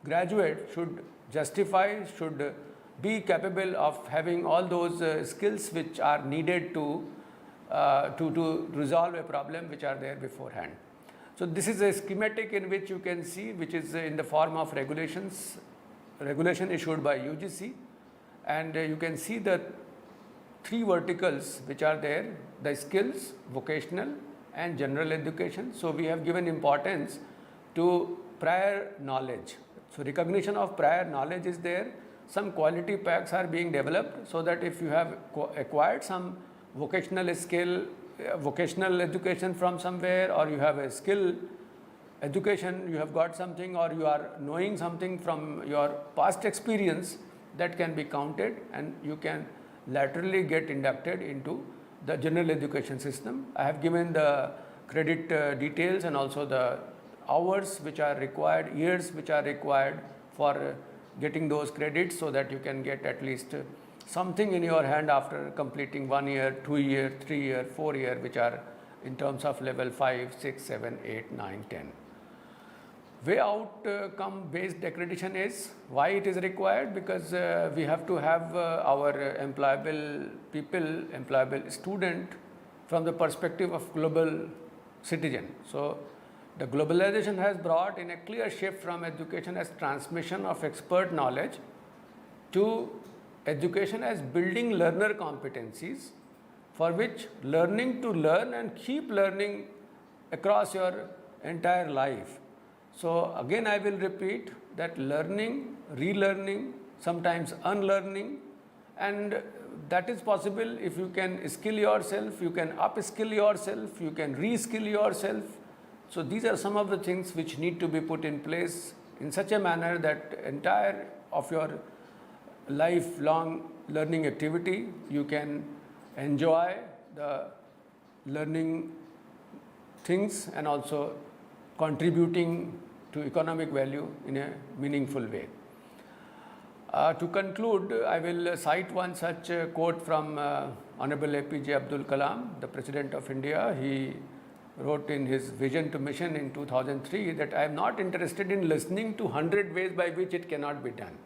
graduate should justify, should be capable of having all those skills which are needed to resolve a problem which are there beforehand. So this is a schematic in which you can see, which is in the form of regulation issued by UGC, and you can see the 3 verticals which are there: the skills, vocational and general education. So we have given importance to prior knowledge. So recognition of prior knowledge is there. Some quality packs are being developed, so that if you have acquired some vocational skill, vocational education from somewhere, or you have a skill education, you have got something, or you are knowing something from your past experience, that can be counted and you can laterally get inducted into the general education system. I have given the credit details and also the hours which are required, years which are required for getting those credits, so that you can get at least something in your hand after completing 1 year, 2 year, 3 year, 4 year, which are in terms of level 5, 6, 7, 8, 9, 10. Way outcome based accreditation is why it is required, because we have to have our employable people, employable student from the perspective of global citizen. So the globalization has brought in a clear shift from education as transmission of expert knowledge to education as building learner competencies, for which learning to learn and keep learning across your entire life. So again I will repeat that learning, relearning, sometimes unlearning, and that is possible if you can skill yourself, you can upskill yourself, you can reskill yourself. So these are some of the things which need to be put in place in such a manner that entire of your lifelong learning activity, you can enjoy the learning things and also contributing to economic value in a meaningful way. To conclude, I will cite one such quote from Honorable APJ Abdul Kalam, the President of India. He wrote in his Vision to Mission in 2003 that I am not interested in listening to 100 ways by which it cannot be done.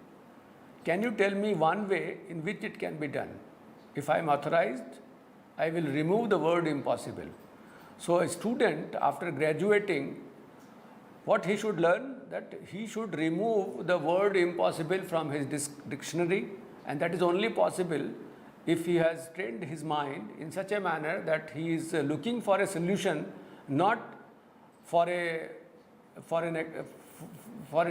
Can you tell me one way in which it can be done? If I am authorized, I will remove the word impossible. So a student after graduating, what he should learn, that he should remove the word impossible from his dictionary, and that is only possible if he has trained his mind in such a manner that he is looking for a solution, not for an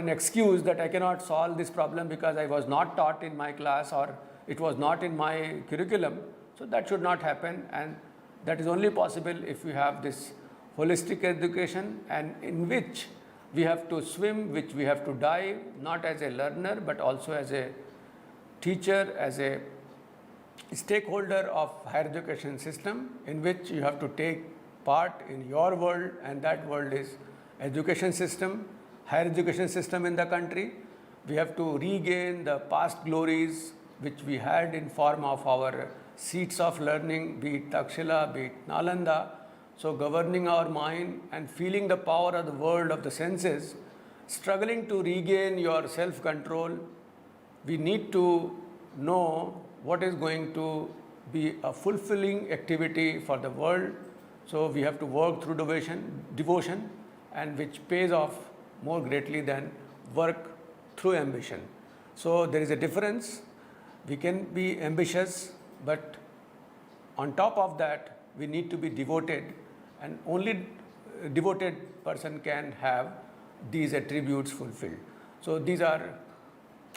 excuse that I cannot solve this problem because I was not taught in my class or it was not in my curriculum. So that should not happen, and that is only possible if we have this holistic education, and in which we have to swim, which we have to dive, not as a learner but also as a teacher, as a stakeholder of higher education system, in which you have to take part in your world, and that world is education system, higher education system in the country. We have to regain the past glories which we had in form of our seats of learning, be it Takshila, be it Nalanda. So governing our mind and feeling the power of the world of the senses, struggling to regain your self-control, we need to know what is going to be a fulfilling activity for the world. So we have to work through devotion, and which pays off more greatly than work through ambition. So there is a difference. We can be ambitious, but on top of that, we need to be devoted, and only a devoted person can have these attributes fulfilled. So these are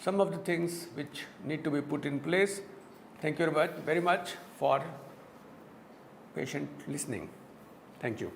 some of the things which need to be put in place. Thank you very much for patient listening. Thank you.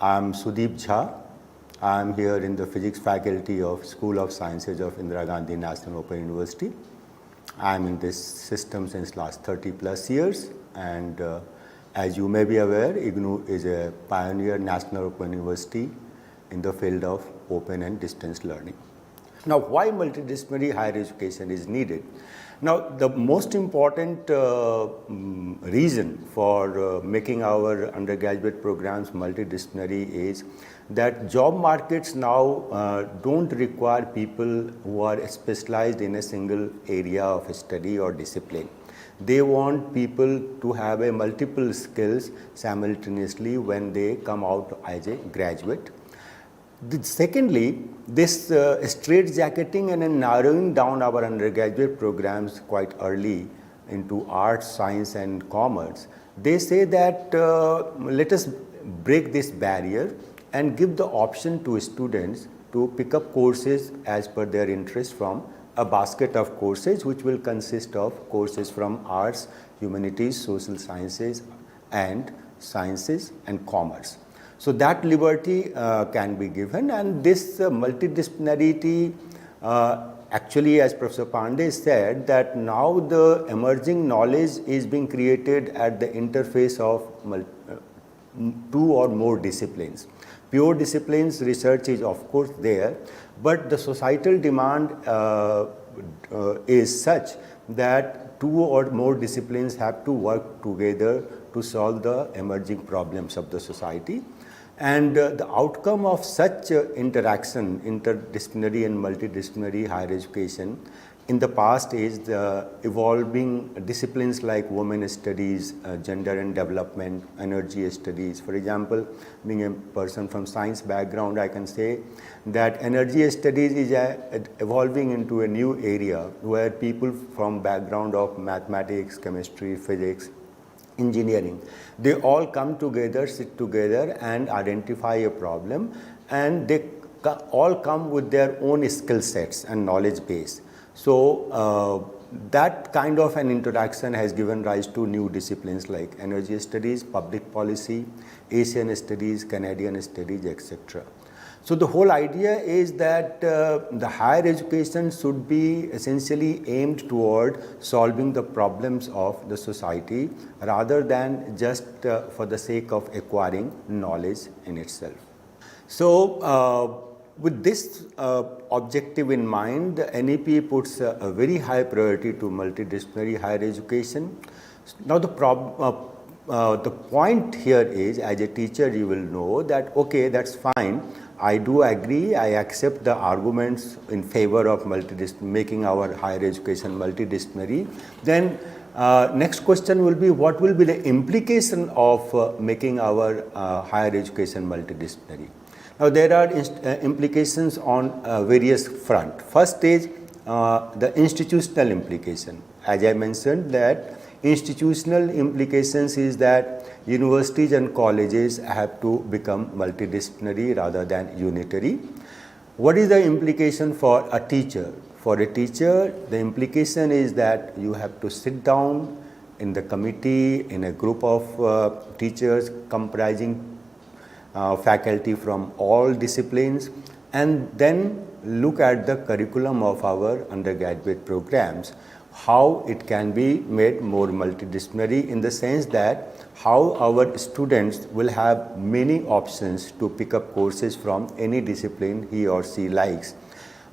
I'm Sudeep Jha. I'm here in the physics faculty of School of Sciences of Indira Gandhi National Open University. I'm in this system since last 30 plus years, and as you may be aware, IGNOU is a pioneer national open university in the field of open and distance learning. Now, why multidisciplinary higher education is needed? Now, the most important reason for making our undergraduate programs multidisciplinary is that job markets now don't require people who are specialized in a single area of study or discipline. They want people to have a multiple skills simultaneously when they come out as a graduate. Secondly, this straitjacketing and narrowing down our undergraduate programs quite early into arts, science and commerce, they say that let us break this barrier and give the option to students to pick up courses as per their interest from a basket of courses which will consist of courses from arts, humanities, social sciences and commerce. So that liberty can be given, and this multidisciplinarity actually, as Professor Pandey said, that now the emerging knowledge is being created at the interface of two or more disciplines. Pure disciplines research is of course there, but the societal demand is such that two or more disciplines have to work together to solve the emerging problems of the society. And the outcome of such interaction, interdisciplinary and multidisciplinary higher education, in the past is the evolving disciplines like women studies, gender and development, energy studies. For example, being a person from science background, I can say that energy studies is evolving into a new area where people from background of mathematics, chemistry, physics, engineering, they all come together, sit together and identify a problem, and they all come with their own skill sets and knowledge base. So that kind of an interaction has given rise to new disciplines like energy studies, public policy, Asian studies, Canadian studies, etc. So the whole idea is that the higher education should be essentially aimed toward solving the problems of the society rather than just for the sake of acquiring knowledge in itself. So with this objective in mind, the NEP puts a very high priority to multidisciplinary higher education. Now the point here is, as a teacher you will know that okay, that's fine, I do agree, I accept the arguments in favor of making our higher education multidisciplinary. Then next question will be, what will be the implication of making our higher education multidisciplinary? Now there are implications on various fronts. First is the institutional implication. As I mentioned, that institutional implications is that universities and colleges have to become multidisciplinary rather than unitary. What is the implication for a teacher? For a teacher, the implication is that you have to sit down in the committee in a group of teachers comprising faculty from all disciplines, and then look at the curriculum of our undergraduate programs, how it can be made more multidisciplinary in the sense that how our students will have many options to pick up courses from any discipline he or she likes.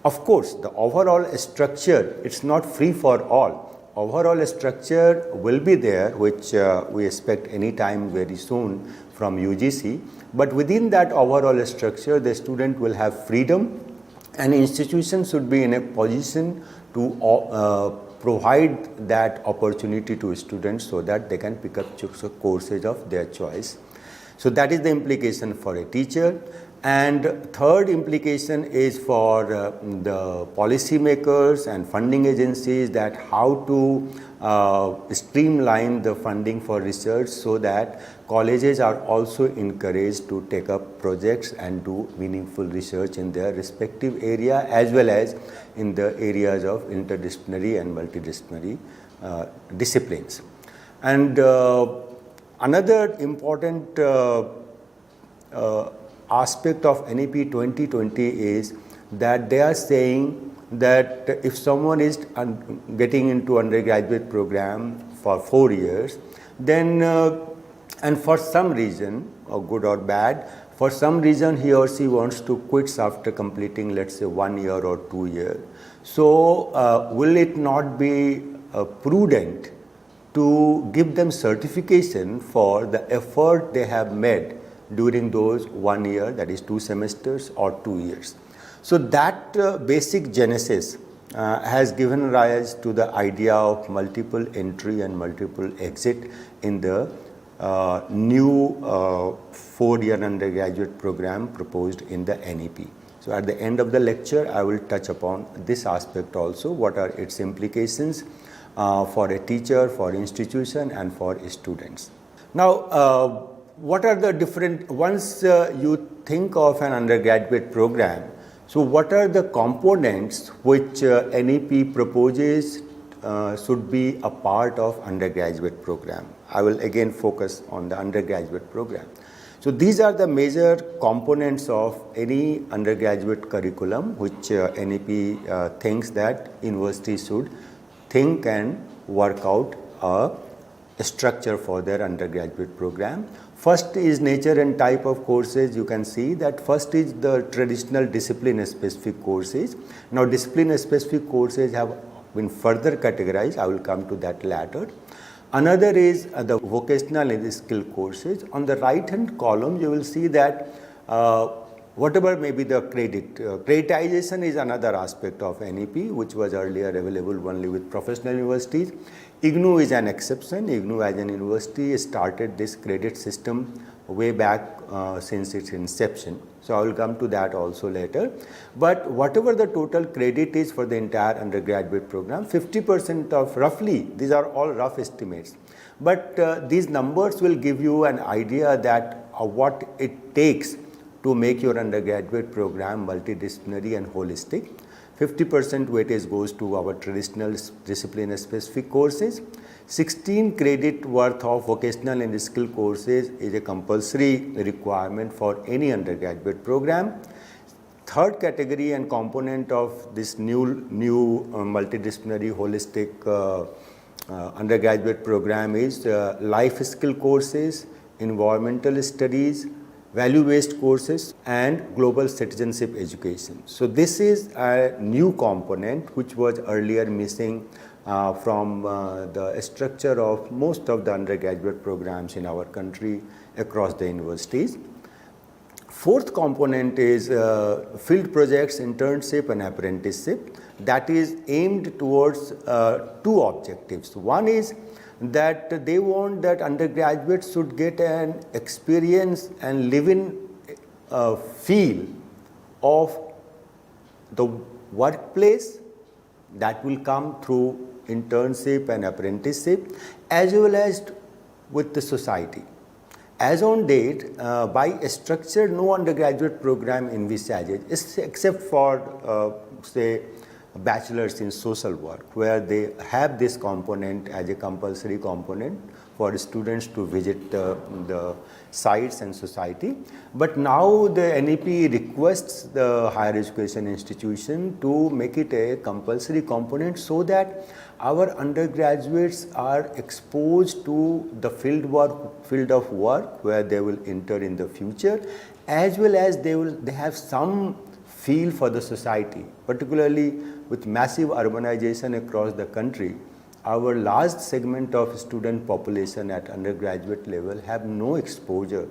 Of course, the overall structure, it's not free for all. Overall structure will be there, which we expect any time very soon from UGC. But within that overall structure, the student will have freedom, and institutions should be in a position to provide that opportunity to students so that they can pick up courses of their choice. So that is the implication for a teacher. And third implication is for the policymakers and funding agencies, that how to streamline the funding for research so that colleges are also encouraged to take up projects and do meaningful research in their respective area as well as in the areas of interdisciplinary and multidisciplinary disciplines. And another important aspect of NEP 2020 is that they are saying that if someone is getting into undergraduate program for 4 years, then and for some reason, or good or bad, for some reason he or she wants to quit after completing, let's say, 1 year or 2 years. So will it not be prudent to give them certification for the effort they have made during those 1 year, that is 2 semesters or 2 years? So that basic genesis has given rise to the idea of multiple entry and multiple exit in the new 4-year undergraduate program proposed in the NEP. So at the end of the lecture, I will touch upon this aspect also, what are its implications for a teacher, for institution and for students. Now, what are the different, once you think of an undergraduate program, so what are the components which NEP proposes should be a part of undergraduate program? I will again focus on the undergraduate program. So these are the major components of any undergraduate curriculum which NEP thinks that universities should think and work out a structure for their undergraduate program. First is nature and type of courses. You can see that first is the traditional discipline-specific courses. Now, discipline-specific courses have been further categorized. I will come to that later. Another is the vocational and skill courses. On the right-hand column, you will see that whatever may be the credit, creditization is another aspect of NEP, which was earlier available only with professional universities. IGNOU is an exception. IGNOU as an university started this credit system way back since its inception. So I will come to that also later. But whatever the total credit is for the entire undergraduate program, 50% of roughly, these are all rough estimates, but these numbers will give you an idea that what it takes to make your undergraduate program multidisciplinary and holistic. 50% weightage goes to our traditional discipline-specific courses. 16 credit worth of vocational and skill courses is a compulsory requirement for any undergraduate program. Third category and component of this new multidisciplinary holistic undergraduate program is life skill courses, environmental studies, value-based courses and global citizenship education. So this is a new component which was earlier missing from the structure of most of the undergraduate programs in our country across the universities. Fourth component is field projects, internship and apprenticeship that is aimed towards two objectives. One is that they want that undergraduates should get an experience and live in feel of the workplace that will come through internship and apprenticeship as well as with the society. As on date, by structure, no undergraduate program envisages, except for say bachelors in social work, where they have this component as a compulsory component for students to visit the sites and society. But now the NEP requests the higher education institution to make it a compulsory component so that our undergraduates are exposed to the field of work where they will enter in the future, as well as they have some feel for the society, particularly with massive urbanization across the country. Our large segment of student population at undergraduate level have no exposure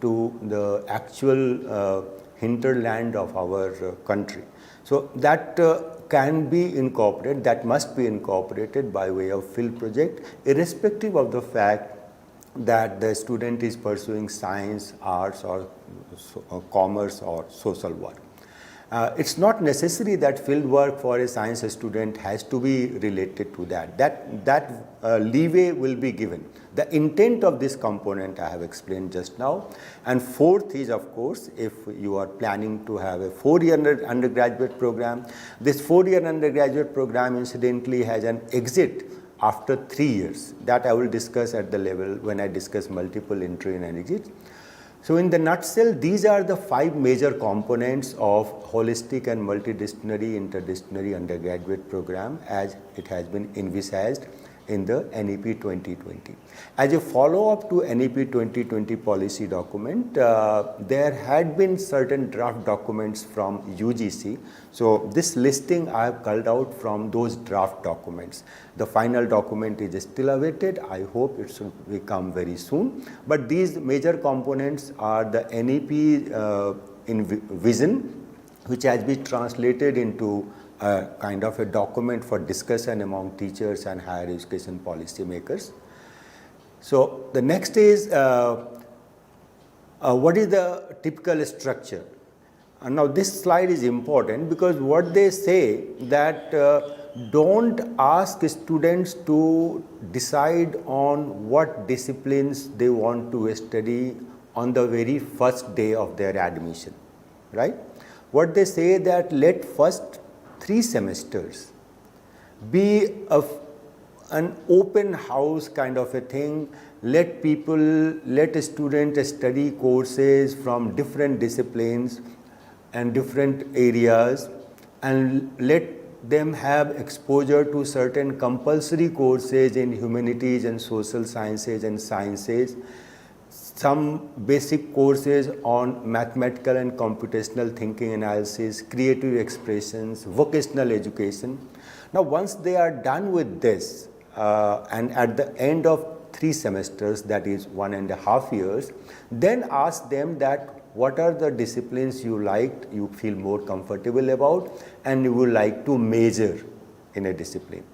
to the actual hinterland of our country. So that can be incorporated, that must be incorporated by way of field project, irrespective of the fact that the student is pursuing science, arts or commerce or social work. It's not necessary that field work for a science student has to be related to that. That leeway will be given. The intent of this component I have explained just now. And fourth is, of course, if you are planning to have a 4-year undergraduate program, this 4-year undergraduate program incidentally has an exit after 3 years. That I will discuss at the level when I discuss multiple entry and exit. So in the nutshell, these are the 5 major components of holistic and multidisciplinary interdisciplinary undergraduate program as it has been envisaged in the NEP 2020. As a follow-up to NEP 2020 policy document, there had been certain draft documents from UGC. So this listing I have culled out from those draft documents. The final document is still awaited. I hope it should come very soon. But these major components are the NEP vision, which has been translated into a kind of a document for discussion among teachers and higher education policy makers. So the next is what is the typical structure? And now this slide is important because what they say that don't ask students to decide on what disciplines they want to study on the very first day of their admission, right? What they say that let first 3 semesters be an open house kind of a thing. Let students study courses from different disciplines and different areas, and let them have exposure to certain compulsory courses in humanities and social sciences and sciences, some basic courses on mathematical and computational thinking analysis, creative expressions, vocational education. Now once they are done with this, and at the end of 3 semesters, that is 1.5 years, then ask them that what are the disciplines you liked, you feel more comfortable about, and you would like to major in a discipline.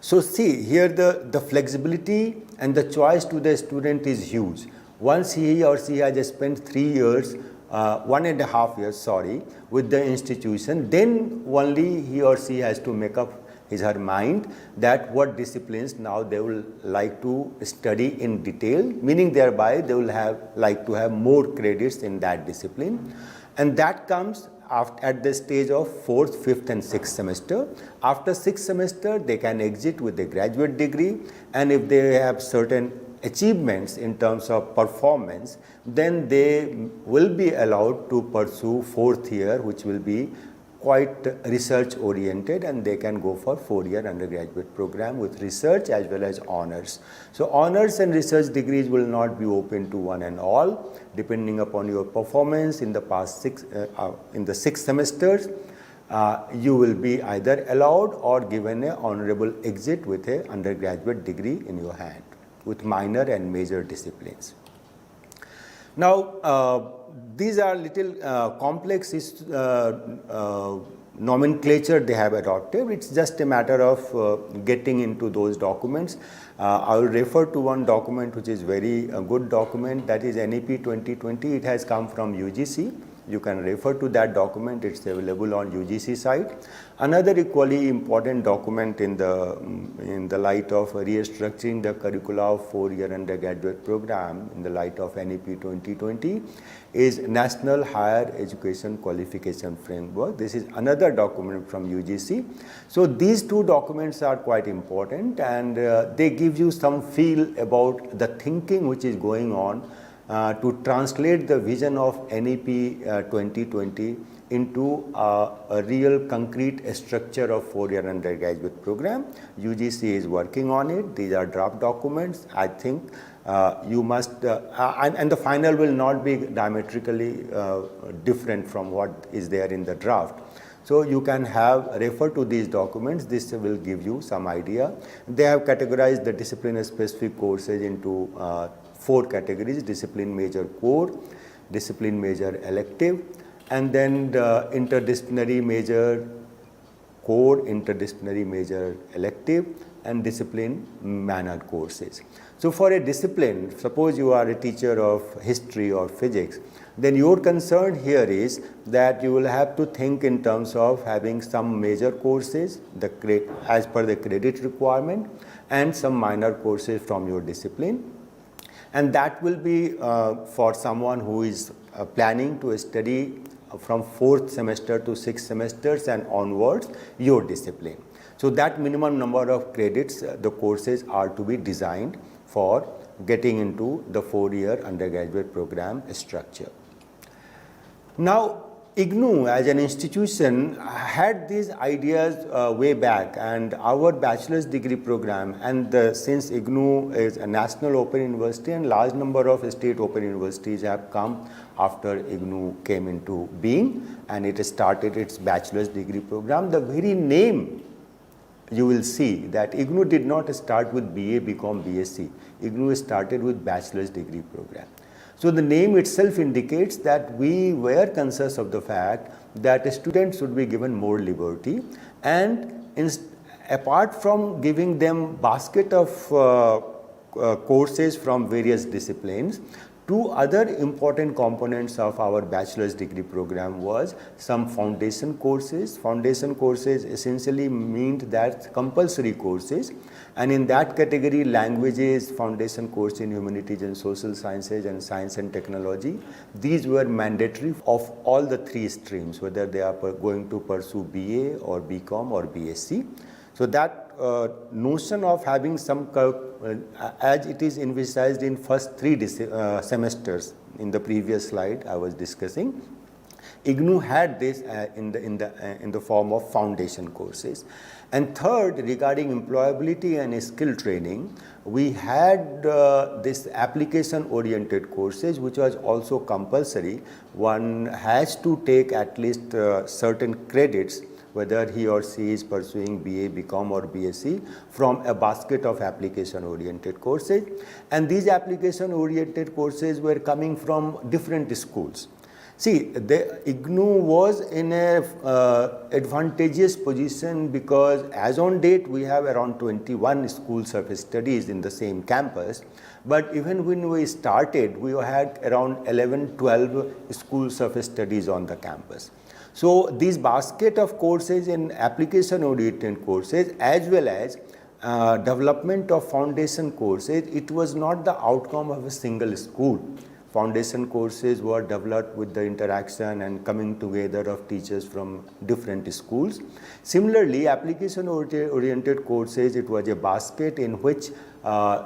So see, here the flexibility and the choice to the student is huge. Once he or she has spent 3 years, 1.5 years, sorry, with the institution, then only he or she has to make up his or her mind that what disciplines now they will like to study in detail, meaning thereby they will like to have more credits in that discipline. And that comes at the stage of 4th, 5th and 6th semester. After 6th semester, they can exit with a graduate degree, and if they have certain achievements in terms of performance, then they will be allowed to pursue 4th year, which will be quite research oriented, and they can go for 4-year undergraduate program with research as well as honors. So honors and research degrees will not be open to one and all, depending upon your performance in the past in the 6 semesters. You will be either allowed or given an honorable exit with an undergraduate degree in your hand with minor and major disciplines. Now, these are little complex nomenclature they have adopted. It's just a matter of getting into those documents. I will refer to one document which is very good document, that is NEP 2020. It has come from UGC. You can refer to that document. It's available on UGC site. Another equally important document in the light of restructuring the curricula of 4-year undergraduate program in the light of NEP 2020 is National Higher Education Qualification Framework. This is another document from UGC. So these 2 documents are quite important, and they give you some feel about the thinking which is going on to translate the vision of NEP 2020 into a real concrete structure of 4-year undergraduate program. UGC is working on it. These are draft documents. I think you must, and the final will not be diametrically different from what is there in the draft. So you can refer to these documents. This will give you some idea. They have categorized the discipline-specific courses into 4 categories: discipline major core, discipline major elective, and then the interdisciplinary major core, interdisciplinary major elective, and discipline minor courses. So for a discipline, suppose you are a teacher of history or physics, then your concern here is that you will have to think in terms of having some major courses as per the credit requirement and some minor courses from your discipline. And that will be for someone who is planning to study from 4th semester to 6th semesters and onwards your discipline. So that minimum number of credits, the courses are to be designed for getting into the 4-year undergraduate program structure. Now, IGNOU as an institution had these ideas way back, and our bachelor's degree program, and since IGNOU is a national open university and large number of state open universities have come after IGNOU came into being and it started its bachelor's degree program, the very name you will see that IGNOU did not start with BA, BCom, BSc. IGNOU started with bachelor's degree program. So the name itself indicates that we were conscious of the fact that students should be given more liberty, and apart from giving them basket of courses from various disciplines, two other important components of our bachelor's degree program was some foundation courses. Foundation courses essentially mean that compulsory courses, and in that category languages, foundation course in humanities and social sciences and science and technology. These were mandatory of all the 3 streams, whether they are going to pursue BA or BCom or BSc. So that notion of having some, as it is envisaged in first 3 semesters in the previous slide I was discussing, IGNOU had this in the form of foundation courses. And third, regarding employability and skill training, we had this application oriented courses, which was also compulsory. One has to take at least certain credits, whether he or she is pursuing BA, BCom or BSc, from a basket of application oriented courses. And these application oriented courses were coming from different schools. See, the IGNOU was in a advantageous position because as on date we have around 21 schools of studies in the same campus, but even when we started we had around 11-12 schools of studies on the campus. So these basket of courses in application oriented courses as well as development of foundation courses, it was not the outcome of a single school. Foundation courses were developed with the interaction and coming together of teachers from different schools. Similarly, application oriented courses, it was a basket in which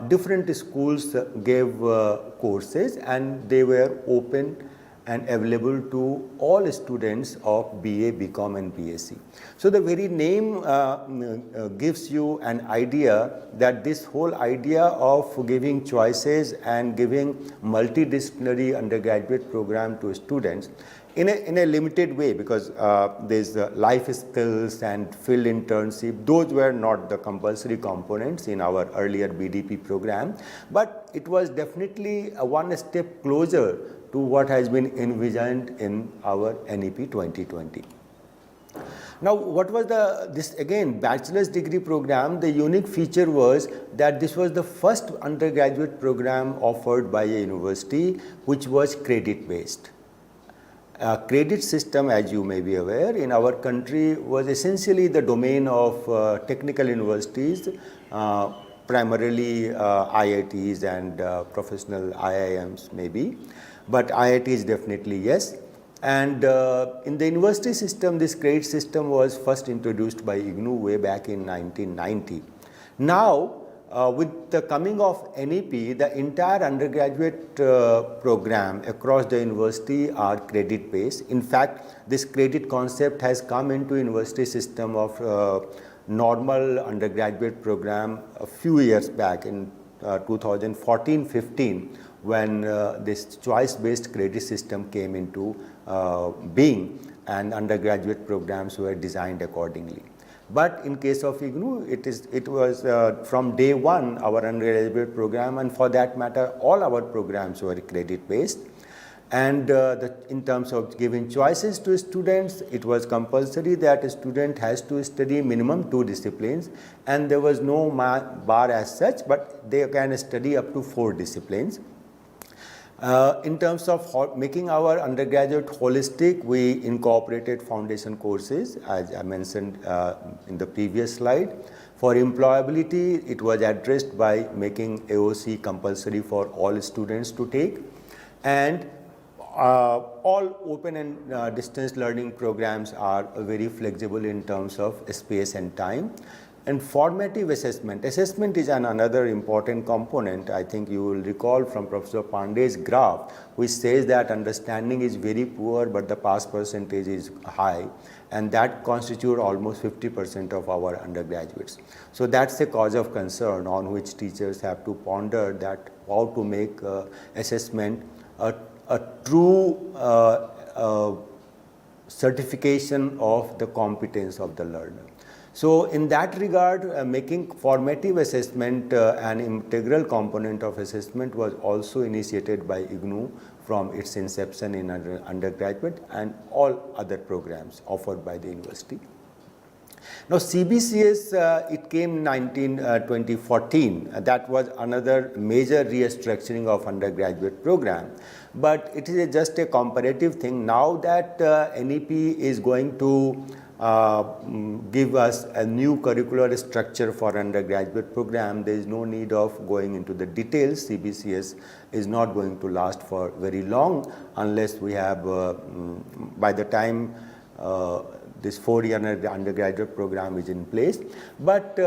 different schools gave courses, and they were open and available to all students of BA, BCom and BSc. So the very name gives you an idea that this whole idea of giving choices and giving multidisciplinary undergraduate program to students in a limited way, because there's life skills and field internship, those were not the compulsory components in our earlier BDP program, but it was definitely one step closer to what has been envisioned in our NEP 2020. Now, what was this again bachelor's degree program? The unique feature was that this was the first undergraduate program offered by a university which was credit based. Credit system, as you may be aware, in our country was essentially the domain of technical universities, primarily IITs and professional IIMs maybe. But IITs definitely yes. And in the university system, this credit system was first introduced by IGNOU way back in 1990. Now, with the coming of NEP, the entire undergraduate program across the university are credit based. In fact, this credit concept has come into university system of normal undergraduate program a few years back in 2014-15. When this choice-based credit system came into being, and undergraduate programs were designed accordingly. But in case of IGNOU, it was from day one our undergraduate program, and for that matter all our programs were credit-based. And in terms of giving choices to students, it was compulsory that a student has to study minimum 2 disciplines, and there was no bar as such, but they can study up to 4 disciplines. In terms of making our undergraduate holistic, we incorporated foundation courses, as I mentioned in the previous slide. For employability, it was addressed by making AOC compulsory for all students to take, and all open and distance learning programs are very flexible in terms of space and time. And formative assessment. Assessment is another important component. I think you will recall from Professor Pandey's graph, which says that understanding is very poor, but the pass percentage is high, and that constitutes almost 50% of our undergraduates. So that's a cause of concern on which teachers have to ponder that how to make assessment a true certification of the competence of the learner. So in that regard, making formative assessment an integral component of assessment was also initiated by IGNOU from its inception in undergraduate and all other programs offered by the university. Now CBCS, it came in 2014. That was another major restructuring of undergraduate program. But it is just a comparative thing. Now that NEP is going to give us a new curricular structure for undergraduate program, there is no need of going into the details. CBCS is not going to last for very long unless we have, by the time this 4-year undergraduate program is in place. But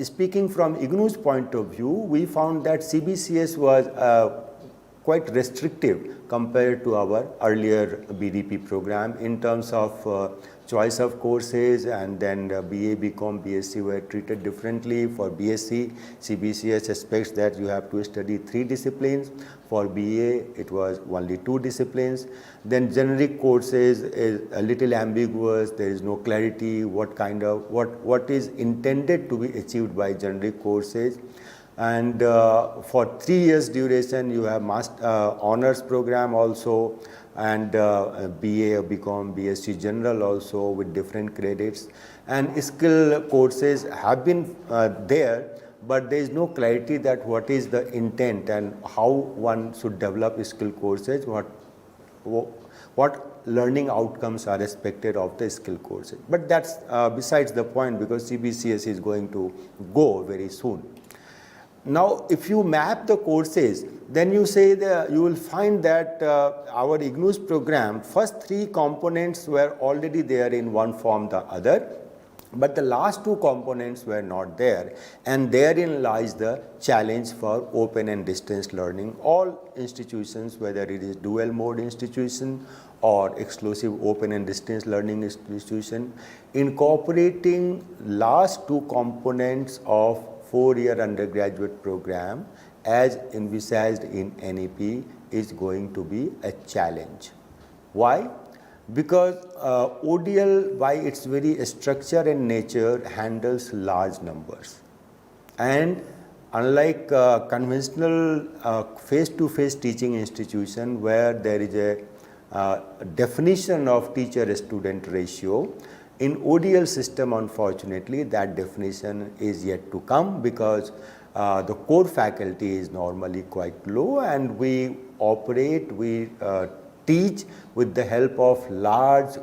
speaking from IGNOU's point of view, we found that CBCS was quite restrictive compared to our earlier BDP program in terms of choice of courses, and then BA, BCom, BSc were treated differently. For BSc, CBCS expects that you have to study 3 disciplines. For BA, it was only 2 disciplines. Then generic courses is a little ambiguous. There is no clarity what is intended to be achieved by generic courses. And for 3 years duration, you have honors program also, and BA, BCom, BSc General also with different credits. And skill courses have been there, but there is no clarity that what is the intent and how one should develop skill courses, what learning outcomes are expected of the skill courses. But that's besides the point, because CBCS is going to go very soon. Now, if you map the courses, then you say that you will find that our IGNOU's program, first 3 components were already there in one form or the other, but the last 2 components were not there, and therein lies the challenge for open and distance learning. All institutions, whether it is dual mode institution or exclusive open and distance learning institution, incorporating last 2 components of 4-year undergraduate program as envisaged in NEP is going to be a challenge. Why? Because ODL, by its very structure and nature, handles large numbers. And unlike conventional face-to-face teaching institution where there is a definition of teacher-student ratio, in ODL system, unfortunately, that definition is yet to come, because the core faculty is normally quite low, and we teach with the help of large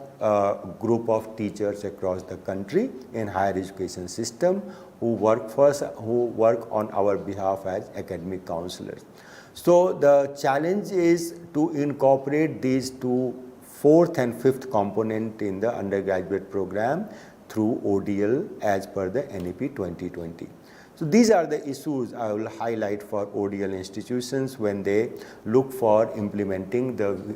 group of teachers across the country in higher education system who work on our behalf as academic counselors. So the challenge is to incorporate these 2 4th and 5th component in the undergraduate program through ODL as per the NEP 2020. So these are the issues I will highlight for ODL institutions when they look for implementing the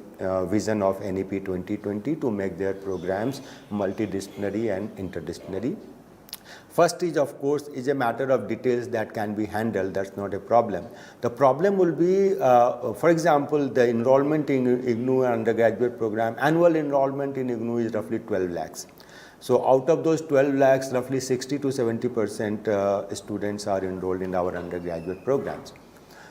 vision of NEP 2020 to make their programs multidisciplinary and interdisciplinary. First is, of course, is a matter of details that can be handled. That's not a problem. The problem will be, for example, the enrollment in IGNOU undergraduate program, annual enrollment in IGNOU is roughly 12 lakhs. So out of those 12 lakhs, roughly 60 to 70% students are enrolled in our undergraduate programs.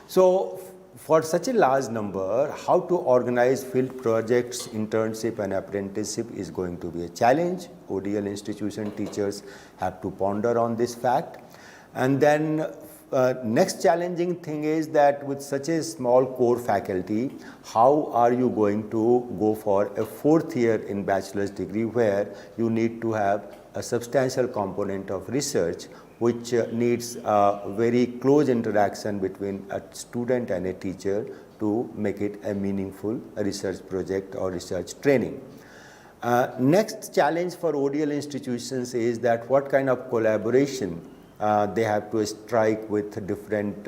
So for such a large number, how to organize field projects, internship and apprenticeship is going to be a challenge. ODL institution teachers have to ponder on this fact. And then next challenging thing is that with such a small core faculty, how are you going to go for a 4th year in bachelor's degree where you need to have a substantial component of research, which needs very close interaction between a student and a teacher to make it a meaningful research project or research training. Next challenge for ODL institutions is that what kind of collaboration they have to strike with different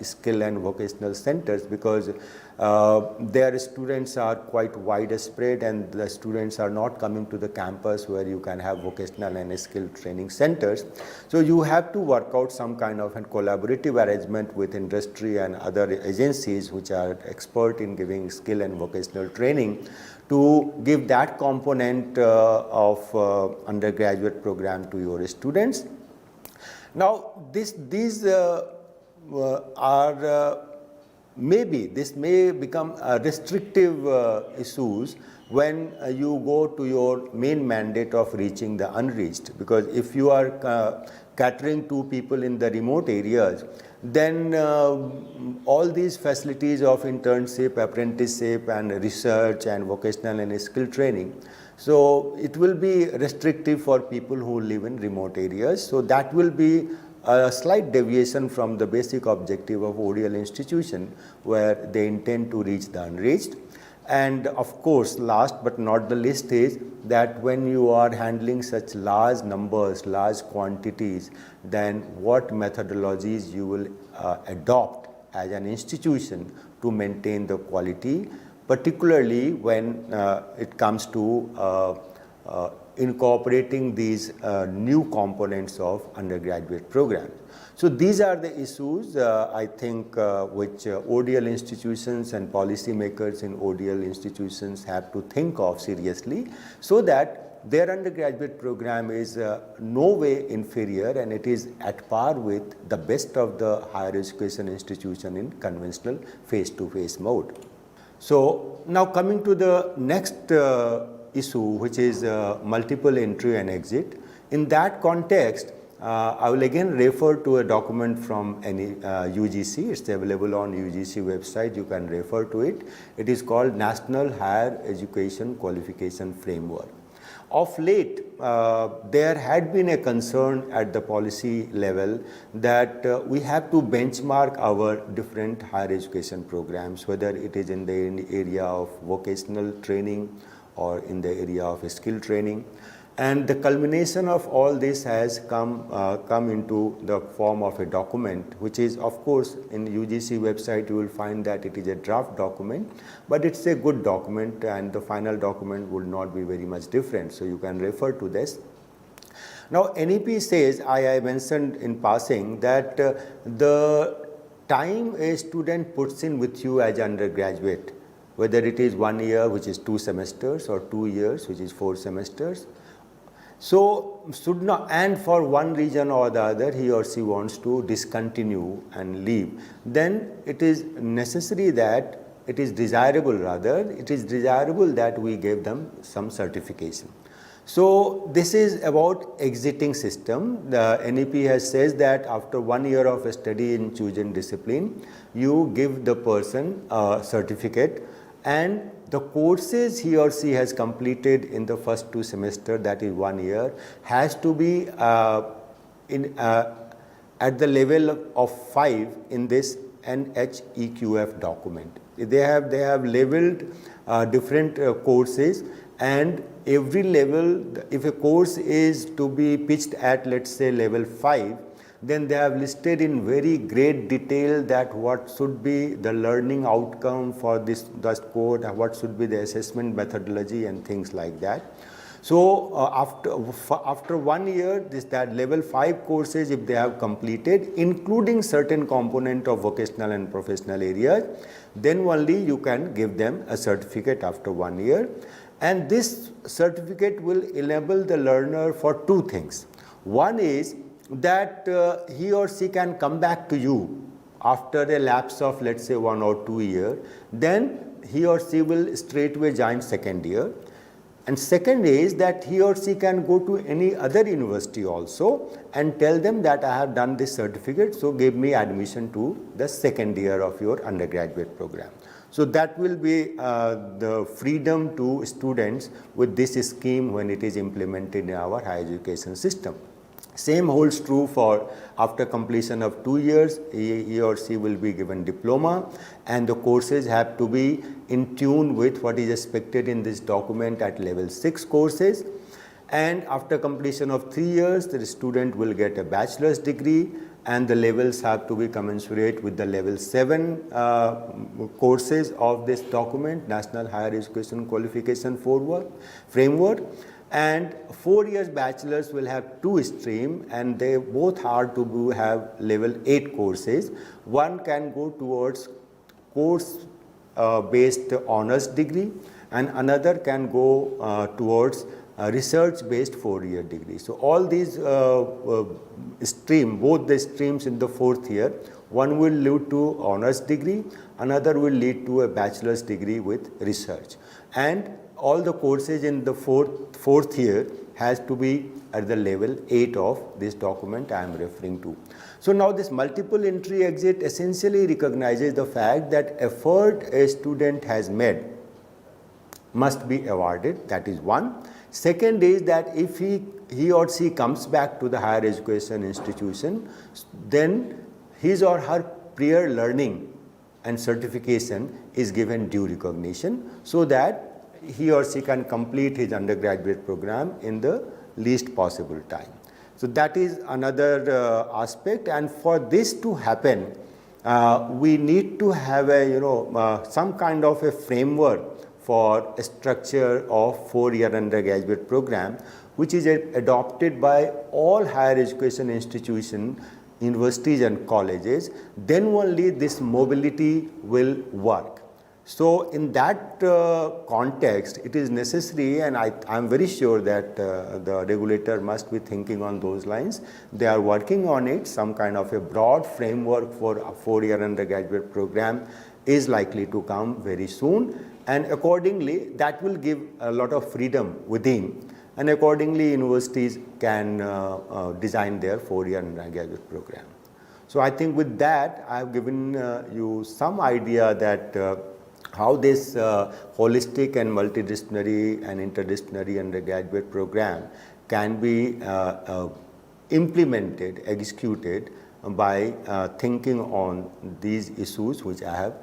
skill and vocational centers, because their students are quite widespread and the students are not coming to the campus where you can have vocational and skill training centers. So you have to work out some kind of a collaborative arrangement with industry and other agencies which are expert in giving skill and vocational training to give that component of undergraduate program to your students. Now, these are maybe this may become restrictive issues when you go to your main mandate of reaching the unreached, because if you are catering to people in the remote areas, then all these facilities of internship, apprenticeship and research and vocational and skill training, so it will be restrictive for people who live in remote areas. So that will be a slight deviation from the basic objective of ODL institution, where they intend to reach the unreached. And of course, last but not the least is that when you are handling such large numbers, large quantities, then what methodologies you will adopt as an institution to maintain the quality, particularly when it comes to incorporating these new components of undergraduate programs. So these are the issues I think which ODL institutions and policymakers in ODL institutions have to think of seriously, so that their undergraduate program is no way inferior and it is at par with the best of the higher education institution in conventional face-to-face mode. So now coming to the next issue, which is multiple entry and exit. In that context, I will again refer to a document from UGC. It's available on UGC website. You can refer to it. It is called National Higher Education Qualification Framework. Of late, there had been a concern at the policy level that we have to benchmark our different higher education programs, whether it is in the area of vocational training or in the area of skill training. And the culmination of all this has come into the form of a document, which is, of course, in UGC website you will find that it is a draft document, but it's a good document and the final document would not be very much different. So you can refer to this. Now NEP says, I mentioned in passing, that the time a student puts in with you as undergraduate, whether it is 1 year, which is 2 semesters, or 2 years, which is 4 semesters. So should not, and for one reason or the other he or she wants to discontinue and leave, then it is necessary that it is desirable that we give them some certification. So this is about exiting system. The NEP has says that after 1 year of study in chosen discipline, you give the person a certificate, and the courses he or she has completed in the first 2 semesters, that is 1 year, has to be at the level of 5 in this NHEQF document. They have labeled different courses, and every level, if a course is to be pitched at, let's say, level 5, then they have listed in very great detail that what should be the learning outcome for this course, what should be the assessment methodology and things like that. So after 1 year, that level 5 courses, if they have completed, including certain component of vocational and professional areas, then only you can give them a certificate after 1 year. And this certificate will enable the learner for 2 things. One is that he or she can come back to you after a lapse of, let's say, 1 or 2 years, then he or she will straightway join second year. And second is that he or she can go to any other university also and tell them that I have done this certificate, so give me admission to the second year of your undergraduate program. So that will be the freedom to students with this scheme when it is implemented in our higher education system. Same holds true for after completion of 2 years, he or she will be given diploma, and the courses have to be in tune with what is expected in this document at level 6 courses. And after completion of 3 years, the student will get a bachelor's degree, and the levels have to be commensurate with the level 7 courses of this document, National Higher Education Qualification Framework. And 4 years bachelors will have 2 streams, and they both are to have level 8 courses. One can go towards course based honors degree, and another can go towards research based 4-year degree. So all these both the streams in the 4th year, one will lead to honors degree, another will lead to a bachelor's degree with research. And all the courses in the fourth year has to be at the level 8 of this document I am referring to. So now this multiple entry exit essentially recognizes the fact that effort a student has made must be awarded, that is one. Second is that if he or she comes back to the higher education institution, then his or her prior learning and certification is given due recognition, so that he or she can complete his undergraduate program in the least possible time. So that is another aspect, and for this to happen, we need to have a some kind of a framework for a structure of 4-year undergraduate program, which is adopted by all higher education institutions, universities and colleges. Then only this mobility will work. So in that context, it is necessary, and I am very sure that the regulator must be thinking on those lines. They are working on it. Some kind of a broad framework for a 4-year undergraduate program is likely to come very soon, and accordingly that will give a lot of freedom within, and accordingly universities can design their 4-year undergraduate program. So I think with that I have given you some idea that how this holistic and multidisciplinary and interdisciplinary undergraduate program can be implemented, executed by thinking on these issues which I have